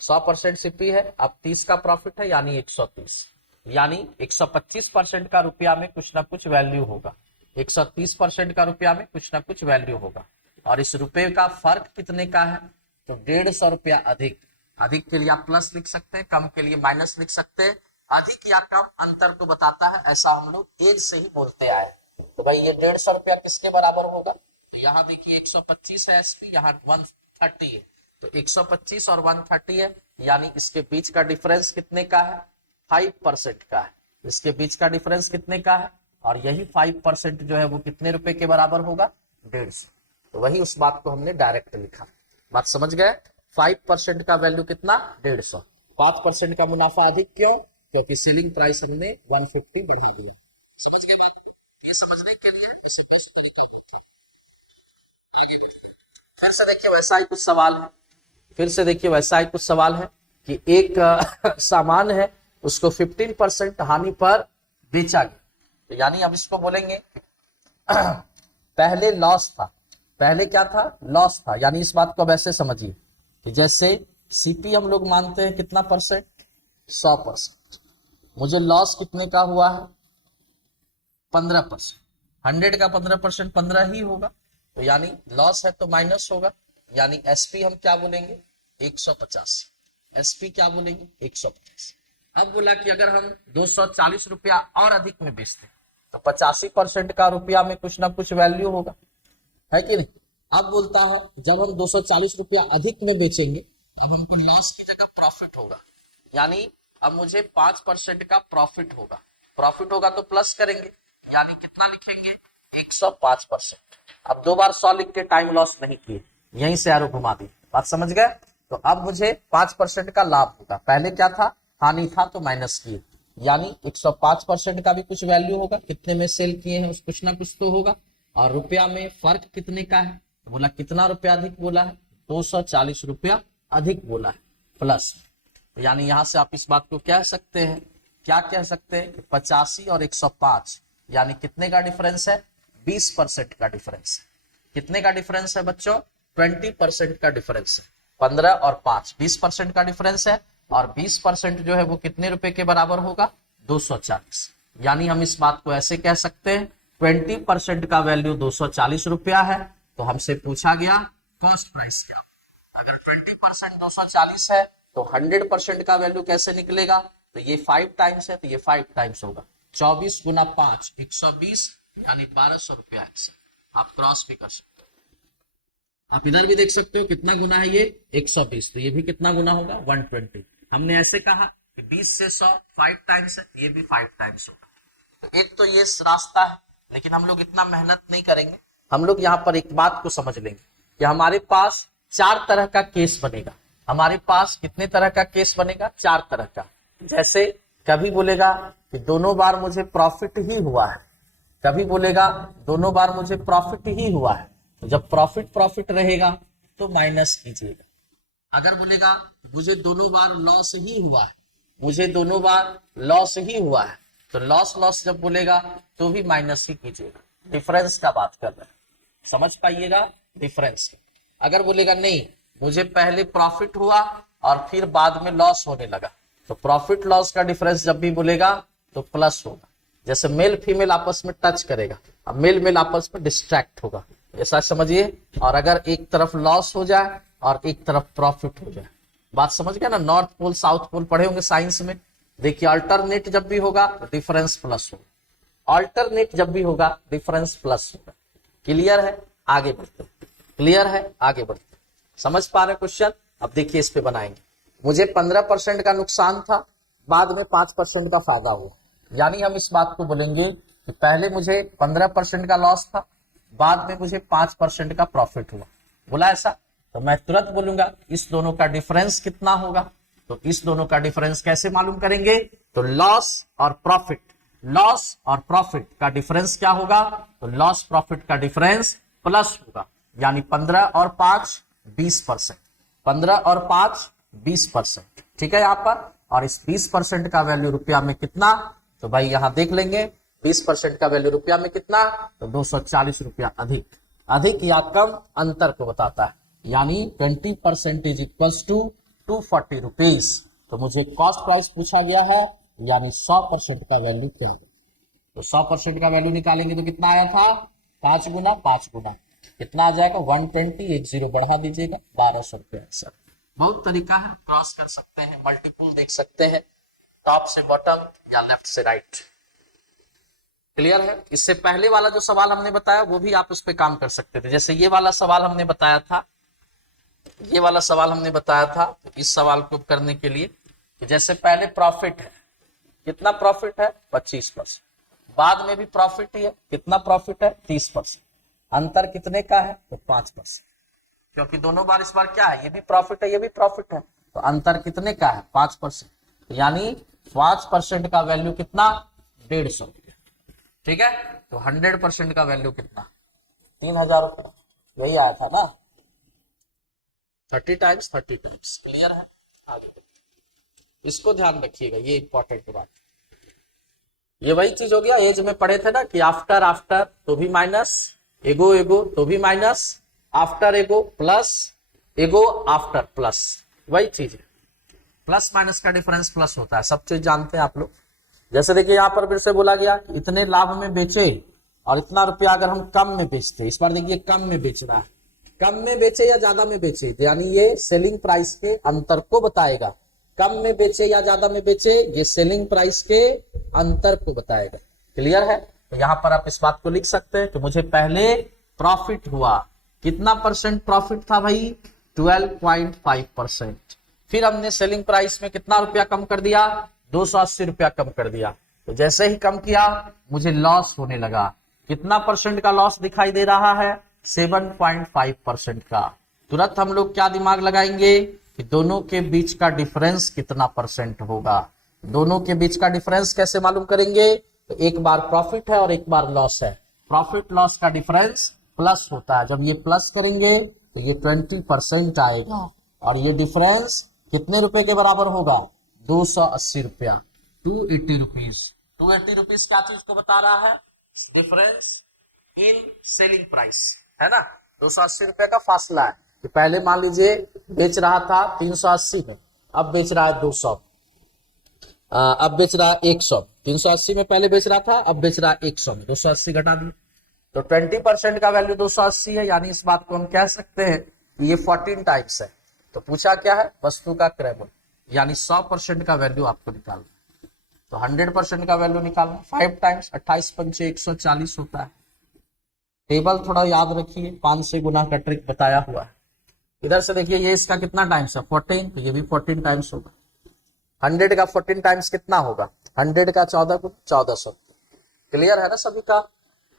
100% सीपी है, अब 30 का प्रॉफिट है, यानी 130, यानी 125% का रुपया में कुछ ना कुछ वैल्यू होगा, 130% का रुपया में कुछ ना कुछ वैल्यू होगा। और इस रुपए का फर्क कितने का है? तो 150 रुपया अधिक। अधिक के लिए आप प्लस लिख सकते हैं, कम के लिए माइनस लिख सकते हैं। अधिक या कम अंतर को बताता है, ऐसा हम लोग एज से ही बोलते आए। तो भाई ये 150 रुपया किसके बराबर होगा? तो यहाँ देखिए 125 है एसपी, यहाँ 130 है, तो 125 और 130 है, यानी इसके बीच का डिफरेंस कितने का है? 5% का है। इसके बीच का डिफरेंस कितने का है? और यही 5% जो है वो कितने रुपए के बराबर होगा? 150। तो वही उस बात को हमने डायरेक्ट लिखा। बात समझ गए? 5% का वैल्यू कितना? 150। 5% का मुनाफा अधिक क्यों? क्योंकि सेलिंग प्राइस हमने 150 बढ़ा दिया। समझ गए बात? ये समझने के लिए ऐसे बेस्ट तरीका होता है। आगे बढ़ते हैं। फिर से देखिए वैसा ही कुछ सवाल है, फिर से देखिए वैसा ही कुछ सवाल है कि एक सामान है, उसको 15% हानि पर बेचा गया, तो यानी अब इसको बोलेंगे पहले लॉस था। पहले क्या था? लॉस था। यानी इस बात को अब ऐसे समझिए कि जैसे सीपी हम लोग मानते हैं कितना परसेंट? 100%। मुझे लॉस कितने का हुआ है? 15%। 100 का 15% 15 ही होगा, तो यानी लॉस है तो माइनस होगा, यानी एसपी हम क्या बोलेंगे? 150। एसपी क्या बोलेंगे? 150। अब बोला कि अगर हम 240 रुपया और अधिक में बेचते तो 85% का रुपया में कुछ ना कुछ वैल्यू होगा, है कि नहीं। अब बोलता है जब हम 240 रुपया अधिक में बेचेंगे, अब हमको लॉस की जगह प्रॉफिट होगा, यानी अब मुझे 5% का प्रॉफिट होगा। प्रॉफिट होगा तो प्लस करेंगे, यानी कितना लिखेंगे? 105%। अब 2 बार 100 लिख के टाइम लॉस नहीं किए, यहीं से एरो घुमा दी। बात समझ गए? तो अब मुझे 5% का लाभ होगा। पहले क्या था? हानि था, तो माइनस किए, यानी 105% का भी कुछ वैल्यू होगा। कितने में सेल किए हैं उस कुछ ना कुछ तो होगा। और रुपया में फर्क कितने का है? तो बोला कितना रुपया अधिक बोला है? 240 रुपया अधिक बोला है, प्लस। तो यानी यहां से आप इस बात को कह सकते हैं, क्या कह सकते हैं कि 85 और 105 यानी कितने का डिफरेंस है? 20% का डिफरेंस है। कितने का डिफरेंस है बच्चों? 20% का डिफरेंस है। 15 और 5 20% का डिफरेंस है, और 20% जो है वो कितने रुपए के बराबर होगा? 240। यानी हम इस बात को ऐसे कह सकते हैं 20% का वैल्यू 240 रुपया है, तो हमसे पूछा गया कॉस्ट प्राइस क्या। अगर 20% 240 है तो 100% का वैल्यू कैसे निकलेगा? तो ये 5 टाइम्स है, तो ये 5 टाइम्स होगा। 24 गुना 5 120, यानी 1200 रुपया। आप क्रॉस भी कर सकते हो। आप इधर भी देख सकते हो कितना गुना है ये? 120, तो ये भी कितना गुना होगा? 120। हमने ऐसे कहा कि 20 से 100 5 टाइम्स है, ये भी 5 टाइम्स होगा। तो एक तो ये रास्ता है, लेकिन हम लोग इतना मेहनत नहीं करेंगे। हम लोग यहाँ पर एक बात को समझ लेंगे कि हमारे पास 4 तरह का केस बनेगा। हमारे पास कितने तरह का केस बनेगा? 4 तरह का। जैसे कभी बोलेगा कि दोनों बार मुझे प्रॉफिट ही हुआ है, कभी बोलेगा दोनों बार मुझे प्रॉफिट ही हुआ है। तो जब प्रॉफिट रहेगा तो माइनस कीजिएगा। अगर बोलेगा मुझे दोनों बार लॉस ही हुआ है, मुझे दोनों बार लॉस ही हुआ है, तो लॉस जब बोलेगा तो भी माइनस ही कीजिएगा। डिफरेंस का बात कर रहे हैं, समझ पाइएगा डिफरेंस। अगर बोलेगा नहीं मुझे पहले प्रॉफिट हुआ और फिर बाद में लॉस होने लगा, तो प्रॉफिट लॉस का डिफरेंस जब भी बोलेगा तो प्लस होगा। जैसे मेल फीमेल आपस में टच करेगा, अब मेल मेल आपस में डिस्ट्रैक्ट होगा, ऐसा समझिए। और अगर एक तरफ लॉस हो जाए और एक तरफ प्रॉफिट हो जाए, बात समझ गया ना। नॉर्थ पोल साउथ पोल पढ़े होंगे साइंस में। देखिए अल्टरनेट जब भी होगा तो डिफरेंस प्लस होगा, अल्टरनेट जब भी होगा डिफरेंस प्लस होगा। क्लियर है, आगे बढ़ते, क्लियर है, आगे बढ़ते। समझ पा रहे क्वेश्चन? अब देखिए इस पे बनाएंगे। मुझे 15% का नुकसान था, बाद में 5% का फायदा हुआ, यानी हम इस बात को बोलेंगे कि पहले मुझे 15% का लॉस था, बाद में मुझे 5% का प्रॉफिट हुआ। बोला ऐसा, तो मैं तुरंत बोलूंगा इस दोनों का डिफरेंस कितना होगा। तो इस दोनों का डिफरेंस कैसे मालूम करेंगे? तो लॉस और प्रॉफिट, लॉस और प्रॉफिट का डिफरेंस क्या होगा? तो लॉस प्रॉफिट का डिफरेंस प्लस होगा, यानी 15 और 5 20%, 15 और 5 20%। ठीक है यहाँ पर। और इस 20% का वैल्यू रुपया में कितना? तो भाई यहां देख लेंगे 20% का वैल्यू रुपया में कितना? तो 240 रुपया अधिक या कम अंतर को बताता है, यानी 20% इज इक्वल्स टू 240 रुपीज। तो मुझे कॉस्ट प्राइस पूछा गया है, यानी 100% का वैल्यू क्या होगा? तो 100% का वैल्यू निकालेंगे तो कितना आया था? 5 गुना 5 गुना कितना आ जाएगा? 120, एक जीरो बढ़ा दीजिएगा, 1200 रुपया आंसर। बहुत तरीका है, क्रॉस कर सकते हैं, मल्टीपल देख सकते हैं, टॉप से बॉटम या लेफ्ट से राइट। क्लियर है? इससे पहले वाला जो सवाल हमने बताया वो भी आप उस पर काम कर सकते थे। जैसे ये वाला सवाल हमने बताया था, ये वाला सवाल हमने बताया था, तो इस सवाल को करने के लिए तो जैसे पहले प्रॉफिट है, कितना प्रॉफिट है? 25%, बाद में भी प्रॉफिट ही है, कितना प्रॉफिट है? 30%, अंतर कितने का है? तो 5%, क्योंकि दोनों बार इस बार क्या है? ये भी प्रॉफिट है, ये भी प्रॉफिट है, तो अंतर कितने का है? 5%, यानी 5% का वैल्यू कितना? 150 रुपया। ठीक है, तो 100% का वैल्यू कितना? 3000 रुपया, वही आया था ना, 30 टाइम्स 30 टाइम्स। क्लियर है, आगे इसको ध्यान रखिएगा, ये इंपॉर्टेंट बात। ये वही चीज हो गया, एज में पढ़े थे ना कि आफ्टर आफ्टर तो भी माइनस, एगो एगो तो भी माइनस, आफ्टर एगो प्लस, एगो आफ्टर प्लस, वही चीज है। प्लस माइनस का डिफरेंस प्लस होता है, सब चीज जानते हैं आप लोग। जैसे देखिए यहाँ पर फिर से बोला गया कि इतने लाभ में बेचे और इतना रुपया अगर हम कम में बेचते, इस बार देखिए कम में बेच रहा है, कम में बेचे या ज्यादा में बेचे, यानी ये सेलिंग प्राइस के अंतर को बताएगा। कम में बेचे या ज्यादा में बेचे, ये सेलिंग प्राइस के अंतर को बताएगा। क्लियर है? तो यहां पर आप इस बात को लिख सकते हैं कि मुझे पहले प्रॉफिट हुआ, कितना परसेंट प्रॉफिट था भाई? 12.5%। फिर हमने सेलिंग प्राइस में कितना रुपया कम कर दिया? 280 रुपया कम कर दिया। तो जैसे ही कम किया मुझे लॉस होने लगा, कितना परसेंट का लॉस दिखाई दे रहा है? 7.5% का। तुरंत हम लोग क्या दिमाग लगाएंगे कि दोनों के बीच का डिफरेंस कितना परसेंट होगा। दोनों के बीच का डिफरेंस कैसे मालूम करेंगे? तो एक बार प्रॉफिट है और एक बार लॉस है, प्रॉफिट लॉस का डिफरेंस प्लस होता है। जब ये प्लस करेंगे तो ये 20% आएगा, और ये डिफरेंस कितने रुपए के बराबर होगा? 280 रुपया, 280 रुपीज। 280 रुपीज क्या चीज को बता रहा है? डिफरेंस इन सेलिंग प्राइस, है ना। 280 रुपए का फासला है कि पहले मान लीजिए बेच रहा था 380 में, अब बेच रहा है 200, अब बेच रहा है 100। 380 में पहले बेच रहा था, अब बेच रहा है 100 में, 280 घटा दिए, तो 20% का वैल्यू 280 है, यानी इस बात को हम कह सकते हैं कि ये 14 टाइम्स है। तो पूछा क्या है? वस्तु का क्रय मूल्य, यानी 100% का वैल्यू आपको निकालना। तो 100% का वैल्यू निकालना, 5 टाइम्स 28 पंचे 140 होता है। टेबल थोड़ा याद रखिए, 5 से गुना का ट्रिक बताया हुआ है। इधर से देखिए ये इसका कितना टाइम्स है? 14, तो ये भी 14 टाइम्स होगा। 100 का 14 टाइम्स कितना होगा? 100 का 14 गुना 1400। क्लियर है ना सभी का?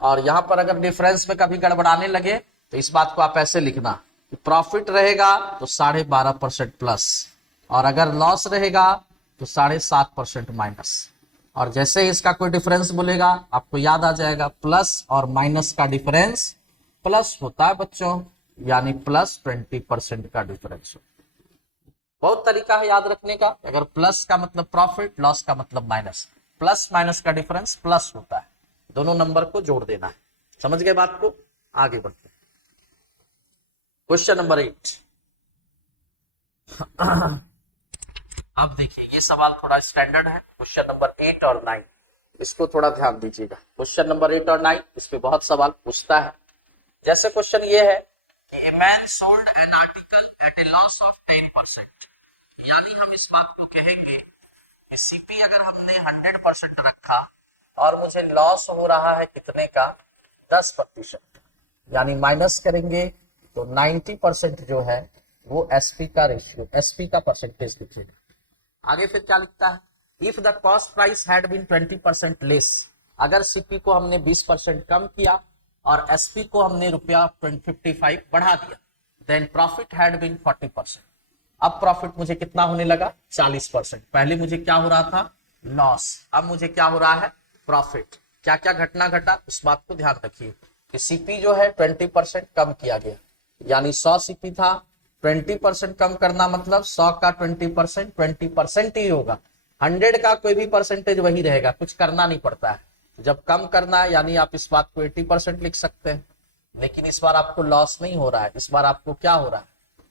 और यहां पर अगर डिफरेंस में कभी गड़बड़ाने लगे तो इस बात को आप ऐसे लिखना, प्रॉफिट रहेगा तो 12.5% प्लस, और अगर लॉस रहेगा तो 7.5% माइनस। और जैसे ही इसका कोई डिफरेंस बोलेगा आपको याद आ जाएगा, प्लस और माइनस का डिफरेंस प्लस होता है बच्चों, यानी प्लस 20% का डिफरेंस। बहुत तरीका है याद रखने का। अगर प्लस का मतलब प्रॉफिट, लॉस का मतलब माइनस, प्लस माइनस का डिफरेंस प्लस होता है, दोनों नंबर को जोड़ देना है। समझ गए बात को? आगे बढ़ते हैं। Question number 8। अब देखिए ये सवाल थोड़ा स्टैंडर्ड है, क्वेश्चन नंबर 8 और 9, इसको थोड़ा ध्यान दीजिएगा। क्वेश्चन नंबर 8 और 9 इसमें बहुत सवाल पूछता है। जैसे क्वेश्चन ये है कि a man sold an article at a loss of 10%, यानी हम इस बात को कहेंगे कि सीपी अगर हमने 100% रखा और मुझे लॉस हो रहा है कितने का, 10%, यानी माइनस करेंगे तो 90% जो है वो एसपी का रेशियो, एसपी का परसेंटेज लिखिएगा। आगे फिर क्या लिखता है, if the cost price had been 20% less, अगर सीपी को हमने 20% कम किया और एसपी को हमने रुपया 55 बढ़ा दिया, देन प्रॉफिट हैड बीन 40%। अब प्रॉफिट मुझे कितना होने लगा, 40%। पहले मुझे क्या हो रहा था, लॉस, अब मुझे क्या हो रहा है, प्रॉफिट। क्या क्या घटना घटा, इस बात को ध्यान रखिए कि सीपी जो है 20% कम किया गया, यानी 100 सीपी था, 20% कम करना मतलब 100 का 20%, 20% ही होगा। 100 का कोई भी परसेंटेज वही रहेगा, कुछ करना नहीं पड़ता है। जब कम करना है यानी आप इस बात को 80% लिख सकते हैं, लेकिन इस बार आपको लॉस नहीं हो रहा है, इस बार आपको क्या हो रहा है,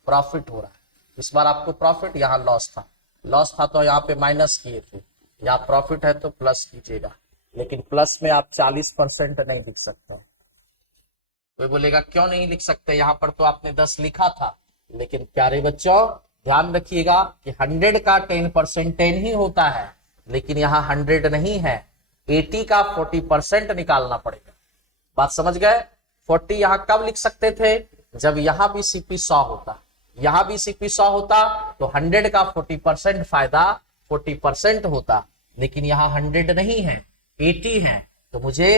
प्रॉफिट हो रहा है। इस बार आपको प्रॉफिट, यहाँ लॉस था, लॉस था तो यहाँ पे माइनस किए थे, यहाँ प्रॉफिट है तो प्लस कीजिएगा, लेकिन प्लस में आप 40% नहीं लिख सकते। कोई बोलेगा क्यों नहीं लिख सकते, यहाँ पर तो आपने 10 लिखा था। लेकिन प्यारे बच्चों ध्यान रखिएगा कि 100 का 10% 10 ही होता है, लेकिन यहाँ 100 नहीं है, 80 का 40% निकालना पड़ेगा। बात समझ गए। 40 यहाँ कब लिख सकते थे, जब यहाँ भी सीपी 100 होता, यहाँ भी सीपी 100 होता तो 100 का 40% फायदा 40% होता, लेकिन यहाँ 100 नहीं है, 80 है, तो मुझे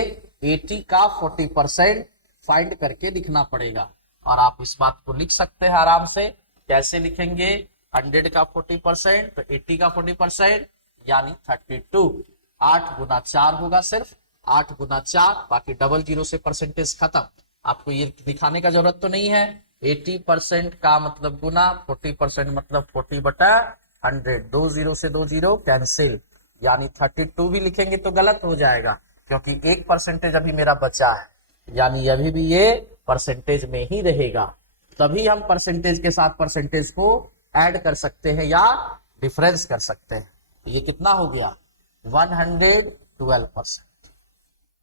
80 का 40% फाइंड करके लिखना पड़ेगा। और आप इस बात को लिख सकते हैं आराम से, कैसे लिखेंगे, 100 का 40% तो 80 का 40% यानी 32, 8 गुना 4 होगा, सिर्फ 8 गुना 4, बाकी डबल जीरो से परसेंटेज खत्म। आपको ये दिखाने का जरूरत तो नहीं है। 80% का मतलब गुना, 40% मतलब 40/100, 2 जीरो से 2 जीरो कैंसिल, यानी 32 भी लिखेंगे तो गलत हो जाएगा, क्योंकि 1% अभी मेरा बचा है, यानी अभी भी ये परसेंटेज में ही रहेगा। तभी हम परसेंटेज के साथ परसेंटेज को ऐड कर सकते हैं या डिफरेंस कर सकते हैं। ये कितना हो गया, 112%,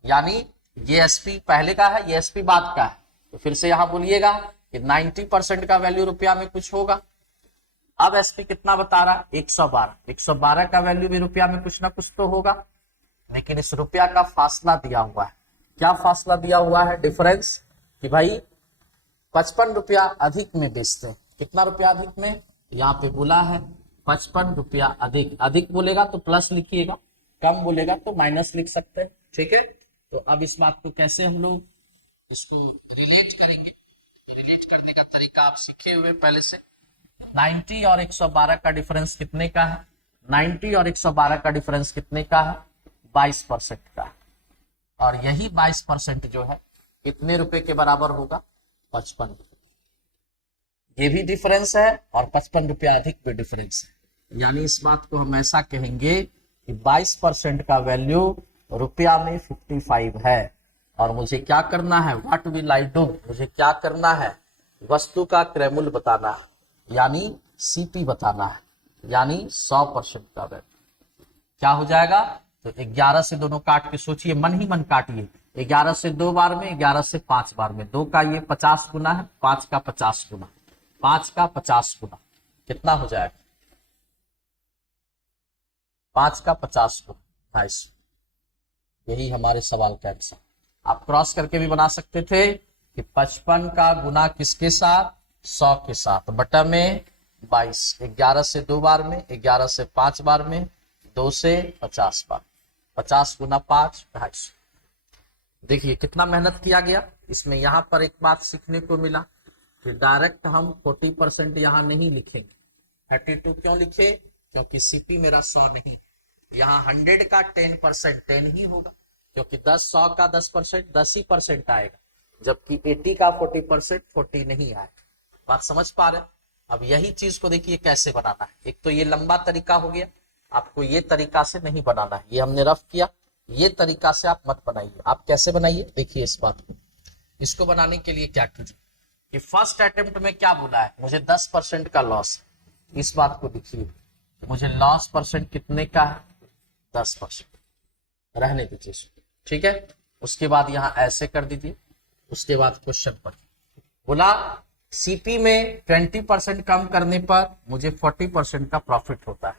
यानी ये एसपी पहले का है, ये एसपी बाद का है। तो फिर से यहां बोलिएगा कि 90% का वैल्यू रुपया में कुछ होगा। अब एसपी कितना बता रहा, 112, 112 का वैल्यू भी रुपया में कुछ ना कुछ तो होगा, लेकिन इस रुपया का फासला दिया हुआ है। क्या फासला दिया हुआ है, डिफरेंस, कि भाई 55 रुपया अधिक में बेचते हैं। कितना रुपया अधिक में, यहाँ पे बोला है 55 रुपया अधिक, अधिक बोलेगा तो प्लस लिखिएगा, कम बोलेगा तो माइनस लिख सकते हैं, ठीक है। तो अब इस बात को कैसे हम लोग इसको रिलेट करेंगे, तो रिलेट करने का तरीका आप सीखे हुए पहले से। 90 और 112 का डिफरेंस कितने का है, 90 और 112 का डिफरेंस कितने का है, 22% का है। और यही 22% जो है कितने रुपए के बराबर होगा, 55 रुपए। ये भी डिफरेंस है और 55 रुपया अधिक भी डिफरेंस है, यानी इस बात को हम ऐसा कहेंगे कि 22% का वैल्यू रुपया में 55 है। और मुझे क्या करना है, व्हाट विल आई डू, मुझे क्या करना है, वस्तु का क्रय मूल्य बताना है, यानी सीपी बताना है, यानी 100% का वैल्यू। क्या हो जाएगा, तो 11 से दोनों काट के सोचिए, मन ही मन काटिए, 11 से 2 बार में, 11 से 5 बार में, 2 का ये 50 गुना है, 5 का 50 गुना, 5 का 50 गुना, कितना हो जाएगा, 5 का 50 गुना 250। यही हमारे सवाल का आंसर। आप क्रॉस करके भी बना सकते थे कि 55 का गुना किसके साथ, 100 के साथ, बटा में 22, 11 से 2 बार में, 11 से 5 बार में, 2 से 50 बार, 50 गुना 5, 250। देखिए कितना मेहनत किया गया इसमें। यहाँ पर एक बात सीखने को मिला कि डायरेक्ट हम 40% यहाँ नहीं लिखेंगे, 32 क्यों लिखे, क्योंकि सीपी मेरा 100 नहीं, यहाँ 100 का 10% 10 ही होगा, क्योंकि 100 का 10% 10 ही परसेंट आएगा, जबकि 80 का 40% 40 नहीं आएगा। बात समझ पा रहे। अब यही चीज को देखिए कैसे बनाना है। एक तो ये लंबा तरीका हो गया, आपको ये तरीका से नहीं बनाना है, ये हमने रफ किया, ये तरीका से आप मत बनाइए। आप कैसे बनाइए, देखिए इस बात को। इसको बनाने के लिए क्या कीजिए कि फर्स्ट अटेम्प्ट में क्या बोला है, मुझे 10% का लॉस, इस बात को लिखिए मुझे लॉस परसेंट कितने का है, 10%, रहने दीजिए, ठीक है। उसके बाद यहां ऐसे कर दीजिए। उसके बाद क्वेश्चन पर बोला सीपी में 20% कम करने पर मुझे 40% का प्रॉफिट होता है।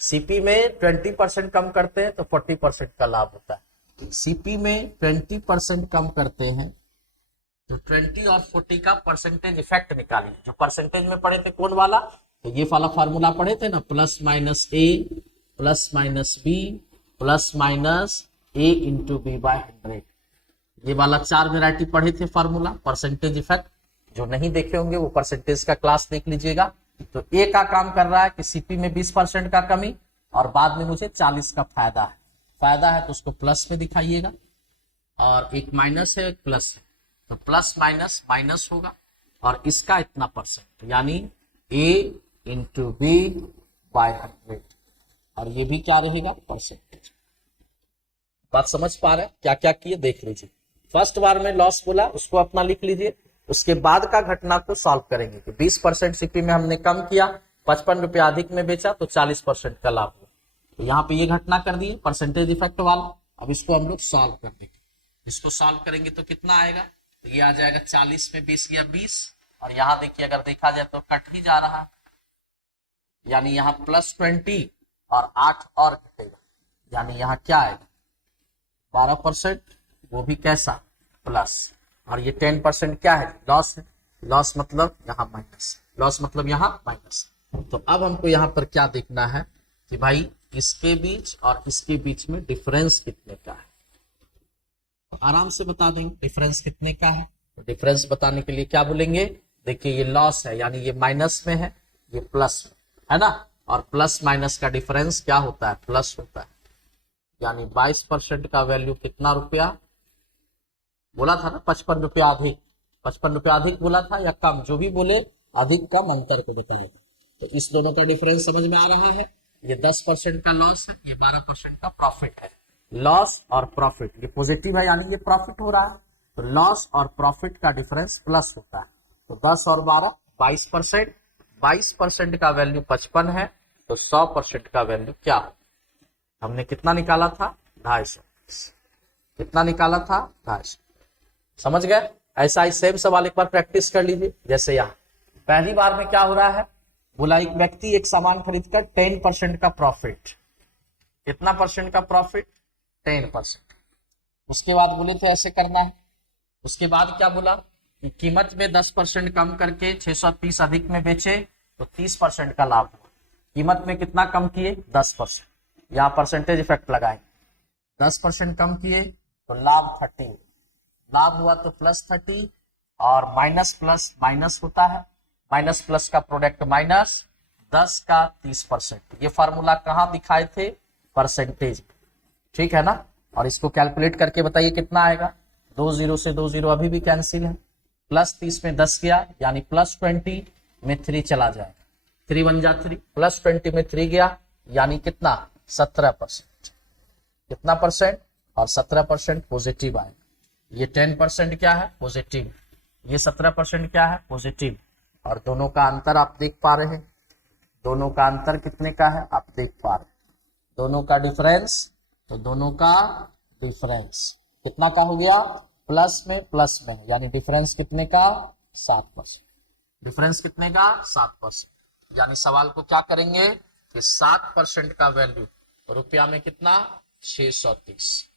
सीपी में 20% कम करते हैं तो 40% का लाभ होता है। सीपी में 20% कम करते हैं तो 20 और 40 का परसेंटेज इफेक्ट निकालिए। जो परसेंटेज में पढ़े थे कौन वाला, तो ये वाला फार्मूला पढ़े थे ना, plus minus A plus minus B plus minus A into B by 100। ये वाला 4 वैरायटी पढ़े थे फार्मूला परसेंटेज इफेक्ट। जो नहीं देखे होंगे वो परसेंटेज का क्लास देख लीजिएगा। तो ए का काम कर रहा है कि सीपी में 20% का कमी और बाद में मुझे 40 का फायदा है। फायदा है तो उसको प्लस में दिखाइएगा, और एक माइनस है एक प्लस है, तो प्लस माइनस माइनस होगा, और इसका इतना परसेंट यानी ए इंटू बी बाय 100, और ये भी क्या रहेगा, परसेंटेज। बात समझ पा रहे हैं, क्या क्या किए देख लीजिए। फर्स्ट बार में लॉस बोला उसको अपना लिख लीजिए। उसके बाद का घटना को सॉल्व करेंगे कि 20% सीपी में हमने कम किया, 55 रुपया अधिक में बेचा तो 40% का लाभ हुआ। तो यहाँ पे ये घटना कर दिए परसेंटेज इफेक्ट वाला। अब इसको हम लोग सॉल्व कर देंगे। इसको सॉल्व करेंगे तो कितना आएगा, तो ये आ जाएगा 40 में 20 गया 20, और यहाँ देखिए अगर देखा जाए तो कट ही जा रहा है, यानी यहाँ प्लस 20 और 8 और घटेगा, यानी यहाँ क्या आएगा 12%, वो भी कैसा प्लस, और ये 10% क्या है, लॉस है। लॉस मतलब यहाँ माइनस, लॉस मतलब यहाँ माइनस। तो अब हमको यहाँ पर क्या देखना है कि भाई इसके बीच और इसके बीच में डिफरेंस कितने का है। तो आराम से बता देंगे डिफरेंस कितने का है। तो डिफरेंस बताने के लिए क्या बोलेंगे, देखिए ये लॉस है यानी ये माइनस में है, ये प्लस में है ना, और प्लस माइनस का डिफरेंस क्या होता है, प्लस होता है। यानी 22% का वैल्यू कितना रुपया बोला था ना, 55 रुपया अधिक, 55 रुपया अधिक बोला था या कम, जो भी बोले अधिक कम अंतर को बताएगा। तो इस दोनों का डिफरेंस समझ में आ रहा है। ये 10% का लॉस है, ये 12% का प्रॉफिट है। लॉस और प्रॉफिट ये पॉजिटिव है यानी ये प्रॉफिट हो रहा है, तो लॉस और प्रॉफिट का डिफरेंस प्लस होता है। तो 10 और 12 22%, 22% का वैल्यू 55 है, तो 100% का वैल्यू क्या हो, हमने कितना निकाला था 250, कितना निकाला था 250। समझ गए। ऐसा ही सेम सवाल एक बार प्रैक्टिस कर लीजिए। जैसे यहाँ पहली बार में क्या हो रहा है, बोला एक व्यक्ति एक सामान खरीदकर 10% का प्रॉफिट, कितना परसेंट का प्रॉफिट 10%। उसके बाद बोले थे ऐसे करना है। उसके बाद क्या बोला कि कीमत में 10% कम करके 630 अधिक में बेचे तो 30% का लाभ हुआ। कीमत में कितना कम किए 10%, यहाँ परसेंटेज इफेक्ट लगाएंगे। 10% कम किए तो लाभ 30, लाभ हुआ तो प्लस 30, और माइनस प्लस माइनस होता है, माइनस प्लस का प्रोडक्ट माइनस, 10 का 30%। ये फार्मूला कहाँ दिखाए थे, परसेंटेज, ठीक है ना। और इसको कैलकुलेट करके बताइए कितना आएगा, 2 0 से 2 0 अभी भी कैंसिल है, प्लस 30 में 10 गया यानी प्लस 20 में 3 चला जाएगा, 3 1 जा 3, प्लस 20 में 3 गया यानी कितना 17%, कितना परसेंट, और 17% पॉजिटिव आएगा। ये 10% क्या है, पॉजिटिव, ये 17% क्या है, पॉजिटिव, और दोनों का अंतर आप देख पा रहे हैं। दोनों का अंतर कितने का है आप देख पा रहे हैं, दोनों का डिफरेंस, तो दोनों का डिफरेंस कितना का हो गया, प्लस में, यानी डिफरेंस कितने का 7%, डिफरेंस कितने का 7%। यानी सवाल को क्या करेंगे कि 7% का वैल्यू रुपया में कितना 630,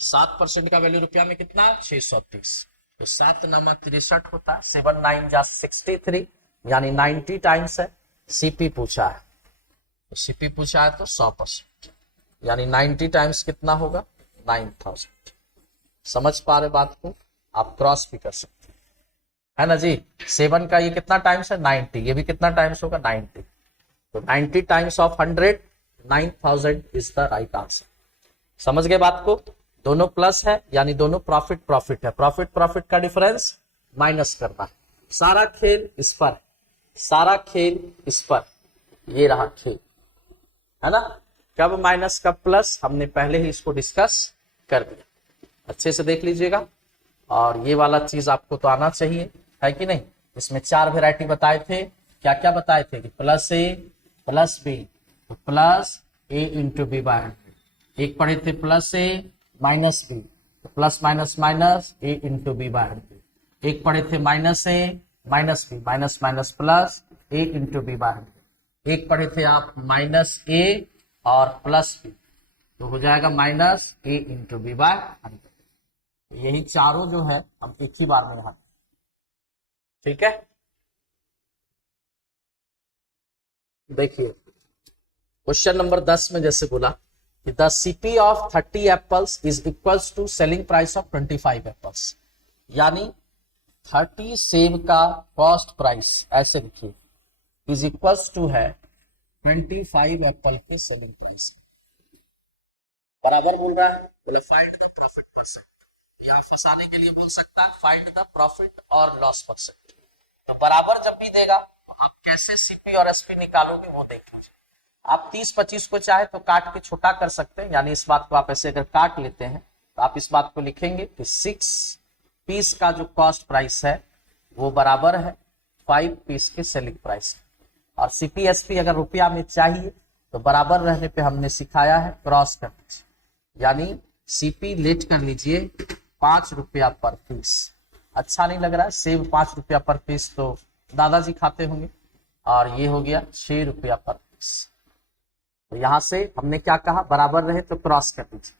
7% का वैल्यू रुपया में कितना 630, तो 7 नामा 63 होता है, 7 9 जा 63 यानी 90 टाइम्स है। सीपी पूछा है, तो सीपी पूछा है तो 100%, यानी 90 टाइम्स कितना होगा 9000। समझ पा रहे बात को, आप क्रॉस भी कर सकते हैं, है ना जी। 7 का ये कितना टाइम्स है 90, ये भी कितना टाइम्स होगा 90, तो 90 times of 100 9000 is the right answer. समझ गए बात को। दोनों प्लस है यानी दोनों प्रॉफिट है, प्रॉफिट का डिफरेंस माइनस करना है। सारा खेल इस पर, सारा खेल इस पर, ये रहा खेल, है ना। कब माइनस कब प्लस हमने पहले ही इसको डिस्कस कर दिया, अच्छे से देख लीजिएगा। और ये वाला चीज आपको तो आना चाहिए, है कि नहीं। इसमें 4 वैरायटी बताए थे, क्या क्या बताए थे कि प्लस ए प्लस बी, तो plus A into B by 100। एक पढ़े थे प्लस ए माइनस बी, तो plus minus minus A into B by 100। एक पढ़े थे minus A minus B, minus minus plus A into B by 100। एक पढ़े थे आप माइनस ए और प्लस बी, तो हो जाएगा minus A into B by 100। यही चारों जो है हम एक ही बार में यहाँ, ठीक है। देखिए क्वेश्चन नंबर 10 में जैसे बोला कि the CP of 30 apples is equals to selling price of 25 apples, यानी 30 सेब का कॉस्ट प्राइस ऐसे लिखिए इज इक्वल्स टू है 25 एप्पल के सेलिंग प्राइस। बराबर बोल रहा है, बोला फाइंड द प्रॉफिट परसेंट, या फंसाने के लिए बोल सकता है फाइंड द प्रॉफिट और लॉस परसेंट। तो बराबर जब भी देगा तो आप कैसे सीपी और एसपी निकालोगे वो देख लीजिए। आप 30-25 को चाहे तो काट के छोटा कर सकते हैं, यानी इस बात को आप ऐसे अगर काट लेते हैं तो आप इस बात को लिखेंगे कि 6 पीस का जो कॉस्ट प्राइस है वो बराबर है 5 पीस के सेलिंग प्राइस। और सीपी एसपी अगर रुपया में चाहिए तो बराबर रहने पे हमने सिखाया है क्रॉस कर दीजिए, यानी सीपी लेट कर लीजिए 5 रुपया पर पीस। अच्छा नहीं लग रहा है सेब 5 रुपया पर पीस, तो दादाजी खाते होंगे, और ये हो गया 6 रुपया पर पीस। तो यहां से हमने क्या कहा, बराबर रहे तो क्रॉस कर दीजिए।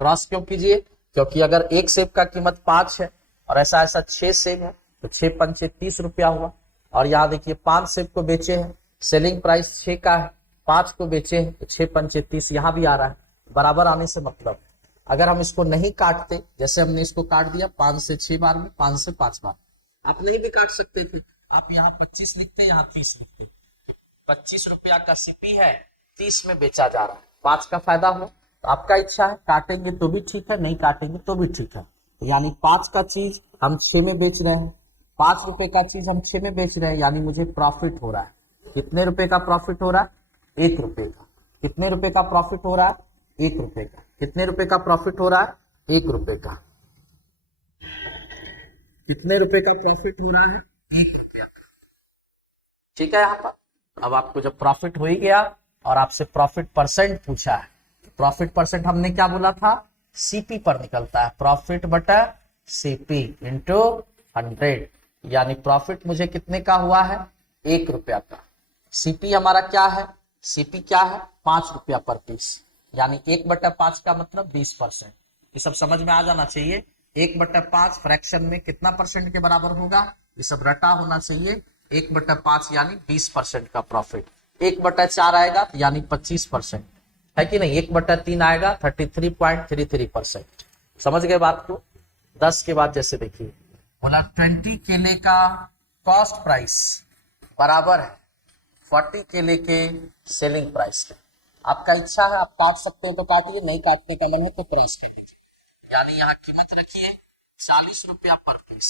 क्रॉस क्यों कीजिए, क्योंकि अगर एक सेब का कीमत 5 है और ऐसा ऐसा 6 सेब है तो 6 पंचे 30 रुपया हुआ। और यहाँ देखिए 5 सेब को बेचे हैं, सेलिंग प्राइस 6 का है, 5 को बेचे हैं तो 6 पंचे 30 यहाँ भी आ रहा है। बराबर आने से मतलब अगर हम इसको नहीं काटते, जैसे हमने इसको काट दिया 5 से 6 बार में, 5 से 5 बार, आप नहीं भी काट सकते थे, आप यहाँ 25 लिखते, यहाँ 30 लिखते। 25 रुपया का सीपी है, 30 में बेचा जा रहा है, 5 का फायदा हो। तो आपका इच्छा है काटेंगे तो भी ठीक है, नहीं काटेंगे तो भी ठीक है। तो यानी 5 का चीज हम 6 में बेच रहे हैं, 5 रुपए का चीज हम 6 में बेच रहे हैं, यानी मुझे प्रॉफिट हो रहा है। कितने रुपए का प्रॉफिट हो रहा है, 1 रुपए का। कितने रुपए का प्रॉफिट हो रहा है, 1 रुपए का। कितने रुपए का प्रॉफिट हो रहा है, 1 रुपए का। कितने रुपए का प्रॉफिट हो रहा है, 1 रुपया का। ठीक है। यहाँ पर अब आपको जब प्रॉफिट हो ही गया और आपसे प्रॉफिट परसेंट पूछा है, प्रॉफिट परसेंट हमने क्या बोला था, सीपी पर निकलता है, प्रॉफिट बटा सीपी इंटू 100, यानी प्रॉफिट मुझे कितने का हुआ है, 1 रुपया का। सीपी हमारा क्या है, सीपी क्या है, 5 रुपया पर पीस, यानी 1/5 का मतलब 20%। ये सब समझ में आ जाना चाहिए। 1/5 फ्रैक्शन में कितना परसेंट के बराबर होगा, ये सब रटा होना चाहिए। 1/5 यानी 20% का प्रॉफिट। 1/4 आएगा यानी 25%, है कि नहीं। 1/3 आएगा 33.33%। समझ गए बात को। 10 के बाद जैसे देखिए बोला 20 केले का कॉस्ट प्राइस बराबर है 40 केले के सेलिंग प्राइस के। आपका इच्छा है आप काट सकते हैं तो काटिए, नहीं काटने का मन है तो क्रॉस कर दीजिए। यानी यहाँ कीमत रखिए 40 रुपया पर पीस,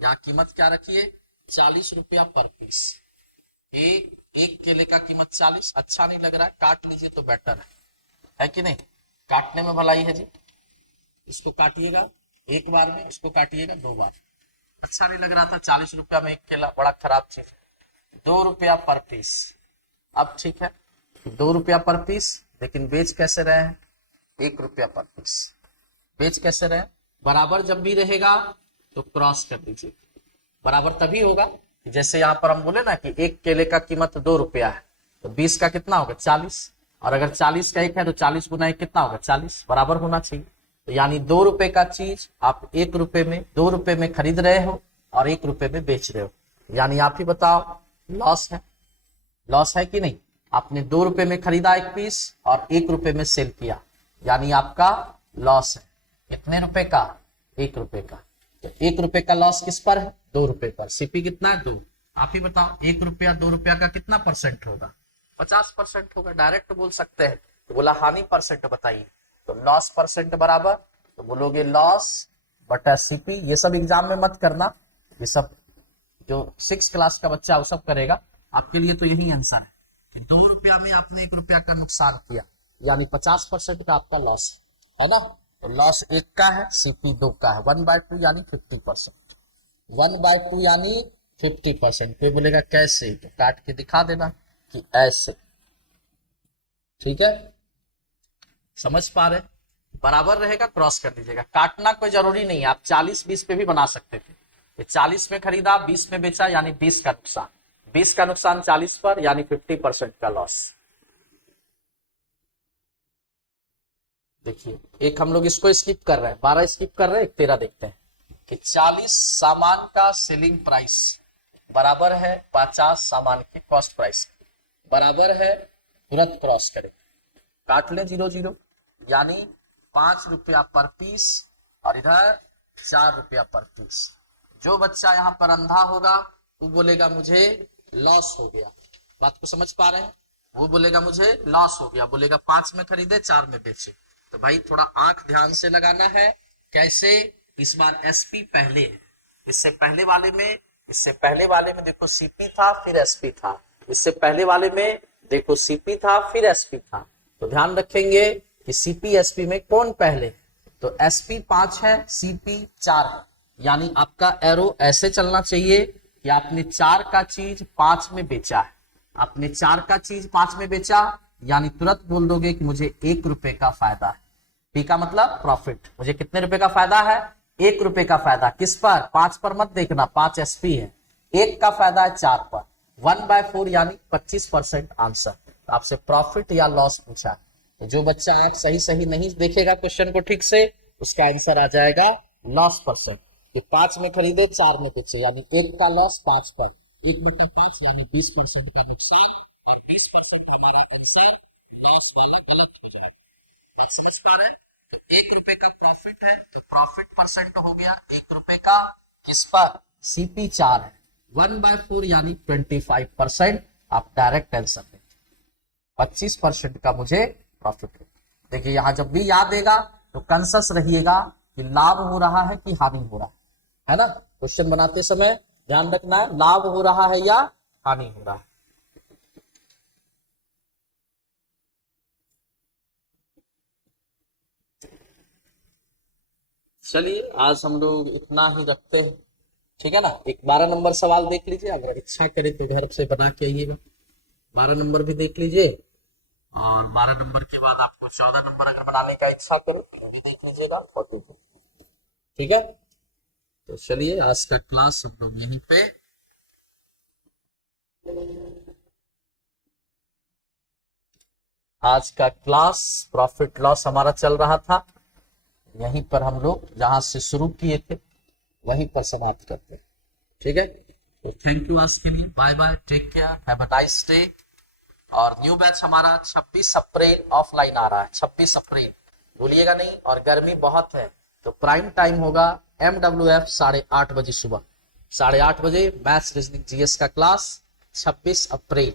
यहाँ कीमत क्या रखिए 40 रुपया पर पीस। एक केले का कीमत 40, अच्छा नहीं लग रहा है काट लीजिए तो बेटर है कि नहीं। काटने में भलाई है जी। इसको काटिएगा एक बार में, इसको काटिएगा 2 बार। अच्छा नहीं लग रहा था 40 रुपया में एक केला, बड़ा खराब चीज है। 2 रुपया पर पीस। अब ठीक है 2 रुपया पर पीस, लेकिन बेच कैसे रहे हैं 1 रुपया पर पीस। बेच कैसे रहे, बराबर जब भी रहेगा तो क्रॉस कर दीजिए। बराबर तभी होगा जैसे यहाँ पर हम बोले ना कि एक केले का कीमत 2 रुपया है तो 20 का कितना होगा 40, और अगर 40 का एक है तो 40 गुना एक कितना होगा 40, बराबर होना चाहिए। तो यानी 2 रुपए का चीज आप 1 रुपए में 2 रुपए में खरीद रहे हो और 1 रुपए में बेच रहे हो, यानी आप ही बताओ लॉस है। लॉस है कि नहीं। आपने 2 रुपए में खरीदा एक पीस और 1 रुपए में सेल किया, यानी आपका लॉस है। कितने रुपए का, 1 रुपए का। तो 1 रुपए का लॉस किस पर है, 2 रुपए पर। सीपी कितना है 2। आप ही बताओ 1 रुपया 2 रुपया का कितना परसेंट होगा, 50% होगा। डायरेक्ट बोल सकते हैं। तो बोला हानि परसेंट बताइए, तो लॉस परसेंट बराबर, तो बोलोगे लॉस बटा सीपी। ये सब एग्जाम में मत करना, ये सब जो 6 क्लास का बच्चा वो सब करेगा। आपके लिए तो यही आंसर है कि 2 रुपया में आपने 1 रुपया का नुकसान किया, यानी 50% का आपका लॉस है ना। तो लॉस 1 का है, सीपी 2 का है। 1/2 यानी 50%। 1/2 यानी 50%। कोई बोलेगा कैसे, तो काट के दिखा देना कि ऐसे ठीक है, समझ पा रहे? बराबर रहेगा, क्रॉस कर दीजिएगा, काटना कोई जरूरी नहीं है, आप 40-20 पे भी बना सकते थे। ये 40 में खरीदा, 20 में बेचा, यानी 20 का नुकसान, 20 का नुकसान 40 पर, यानी 50% का लॉस। देखिए, एक हम लोग इसको स्किप कर रहे हैं, 12 स्किप कर रहे हैं, 13 देखते हैं कि 40 सामान का सेलिंग प्राइस बराबर है 50 सामान के कॉस्ट प्राइस, बराबर है, तुरंत क्रॉस करें, काट लें 0 0, यानी 5 रुपया पर पीस और इधर 4 रुपया पर पीस। जो बच्चा यहाँ पर अंधा होगा वो बोलेगा मुझे लॉस हो गया, बात को समझ पा रहे हैं? वो बोलेगा मुझे लॉस हो गया, बोलेगा 5 में खरीदे 4 में बेचे। तो भाई थोड़ा आंख ध्यान से लगाना है। कैसे? इस बार एसपी पहले है, इससे पहले वाले में देखो सीपी था फिर एसपी था, इससे पहले वाले में देखो सीपी था फिर एसपी था। तो ध्यान रखेंगे कि सीपी एसपी में कौन पहले, तो एसपी 5 है, सीपी 4 है, यानी आपका एरो ऐसे चलना चाहिए कि आपने 4 का चीज 5 में बेचा है, आपने 4 का चीज 5 में बेचा, यानी तुरंत बोल दोगे कि मुझे 1 रुपए का फायदा है। पी का मतलब प्रॉफिट, मुझे कितने रुपए का फायदा है? 1 रुपए का फायदा। किस पर? 5 पर मत देखना, 5 एसपी है, 1 का फायदा है 4 पर, 1/4 यानी 25% आंसर। तो आपसे प्रॉफिट या लॉस पूछा, तो जो बच्चा आप सही नहीं देखेगा क्वेश्चन को ठीक से, उसका आंसर आ जाएगा लॉस परसेंट। कि 5 में खरीदे 4 में बेचे, यानी 1 का लॉस 5 पर, 1/5 यानी 20% का नुकसान, और 20% हमारा आंसर लॉस वाला गलत हो जाएगा। बात समझ पा रहे हैं? तो 1 रुपए का प्रॉफिट है, तो प्रॉफिट परसेंट हो गया 1 रुपए का, किस पर? सीपी 4 है, 1/4 यानी 25%, आप डायरेक्ट आंसर दें, 25% का मुझे प्रॉफिट हो। देखिए यहां जब भी याद देगा तो कंसस रहिएगा कि लाभ हो रहा है कि हानि हो रहा है ना? क्वेश्चन बनाते समय ध्यान रखना है, लाभ हो रहा है या हानि हो रहा है। चलिए आज हम लोग इतना ही रखते हैं, ठीक है ना? एक 12 नंबर सवाल देख लीजिए, अगर इच्छा करे तो घर से बना के आइएगा। 12 नंबर भी देख लीजिए, और 12 नंबर के बाद आपको 14 नंबर अगर बनाने का इच्छा करो तो भी देख लीजिएगा, ठीक है? तो चलिए आज का क्लास हम लोग यहीं पे आज का क्लास प्रॉफिट लॉस हमारा चल रहा था, यहीं पर हम लोग जहां से शुरू किए थे वहीं पर समाप्त करते हैं, ठीक है? तो थैंक यू आज के लिए, bye bye, take care, have a nice day. और न्यू बैच हमारा 26 अप्रैल ऑफलाइन आ रहा है, 26 अप्रैल भूलिएगा नहीं। और गर्मी बहुत है तो प्राइम टाइम होगा MWF 8:30 बजे सुबह, 8:30 बजे मैथ्स रीजनिंग जीएस का क्लास 26 अप्रैल,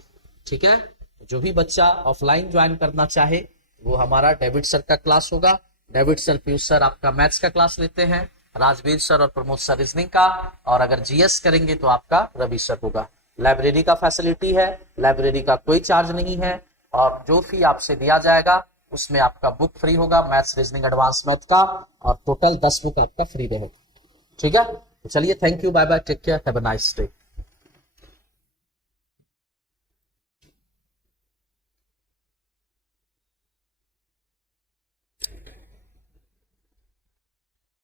ठीक है? जो भी बच्चा ऑफलाइन ज्वाइन करना चाहे वो हमारा डेविड सर का क्लास होगा। डेविड सर, पीयूष सर आपका मैथ्स का क्लास लेते हैं, राजवीर सर और प्रमोद सर रीजनिंग का, और अगर जीएस करेंगे तो आपका रवि सर होगा। लाइब्रेरी का फैसिलिटी है, लाइब्रेरी का कोई चार्ज नहीं है, और जो फी आपसे दिया जाएगा उसमें आपका बुक फ्री होगा, मैथ्स रीजनिंग एडवांस मैथ का, और टोटल 10 बुक आपका फ्री रहेगा, ठीक है? तो चलिए thank you, bye bye, take care, have a nice day.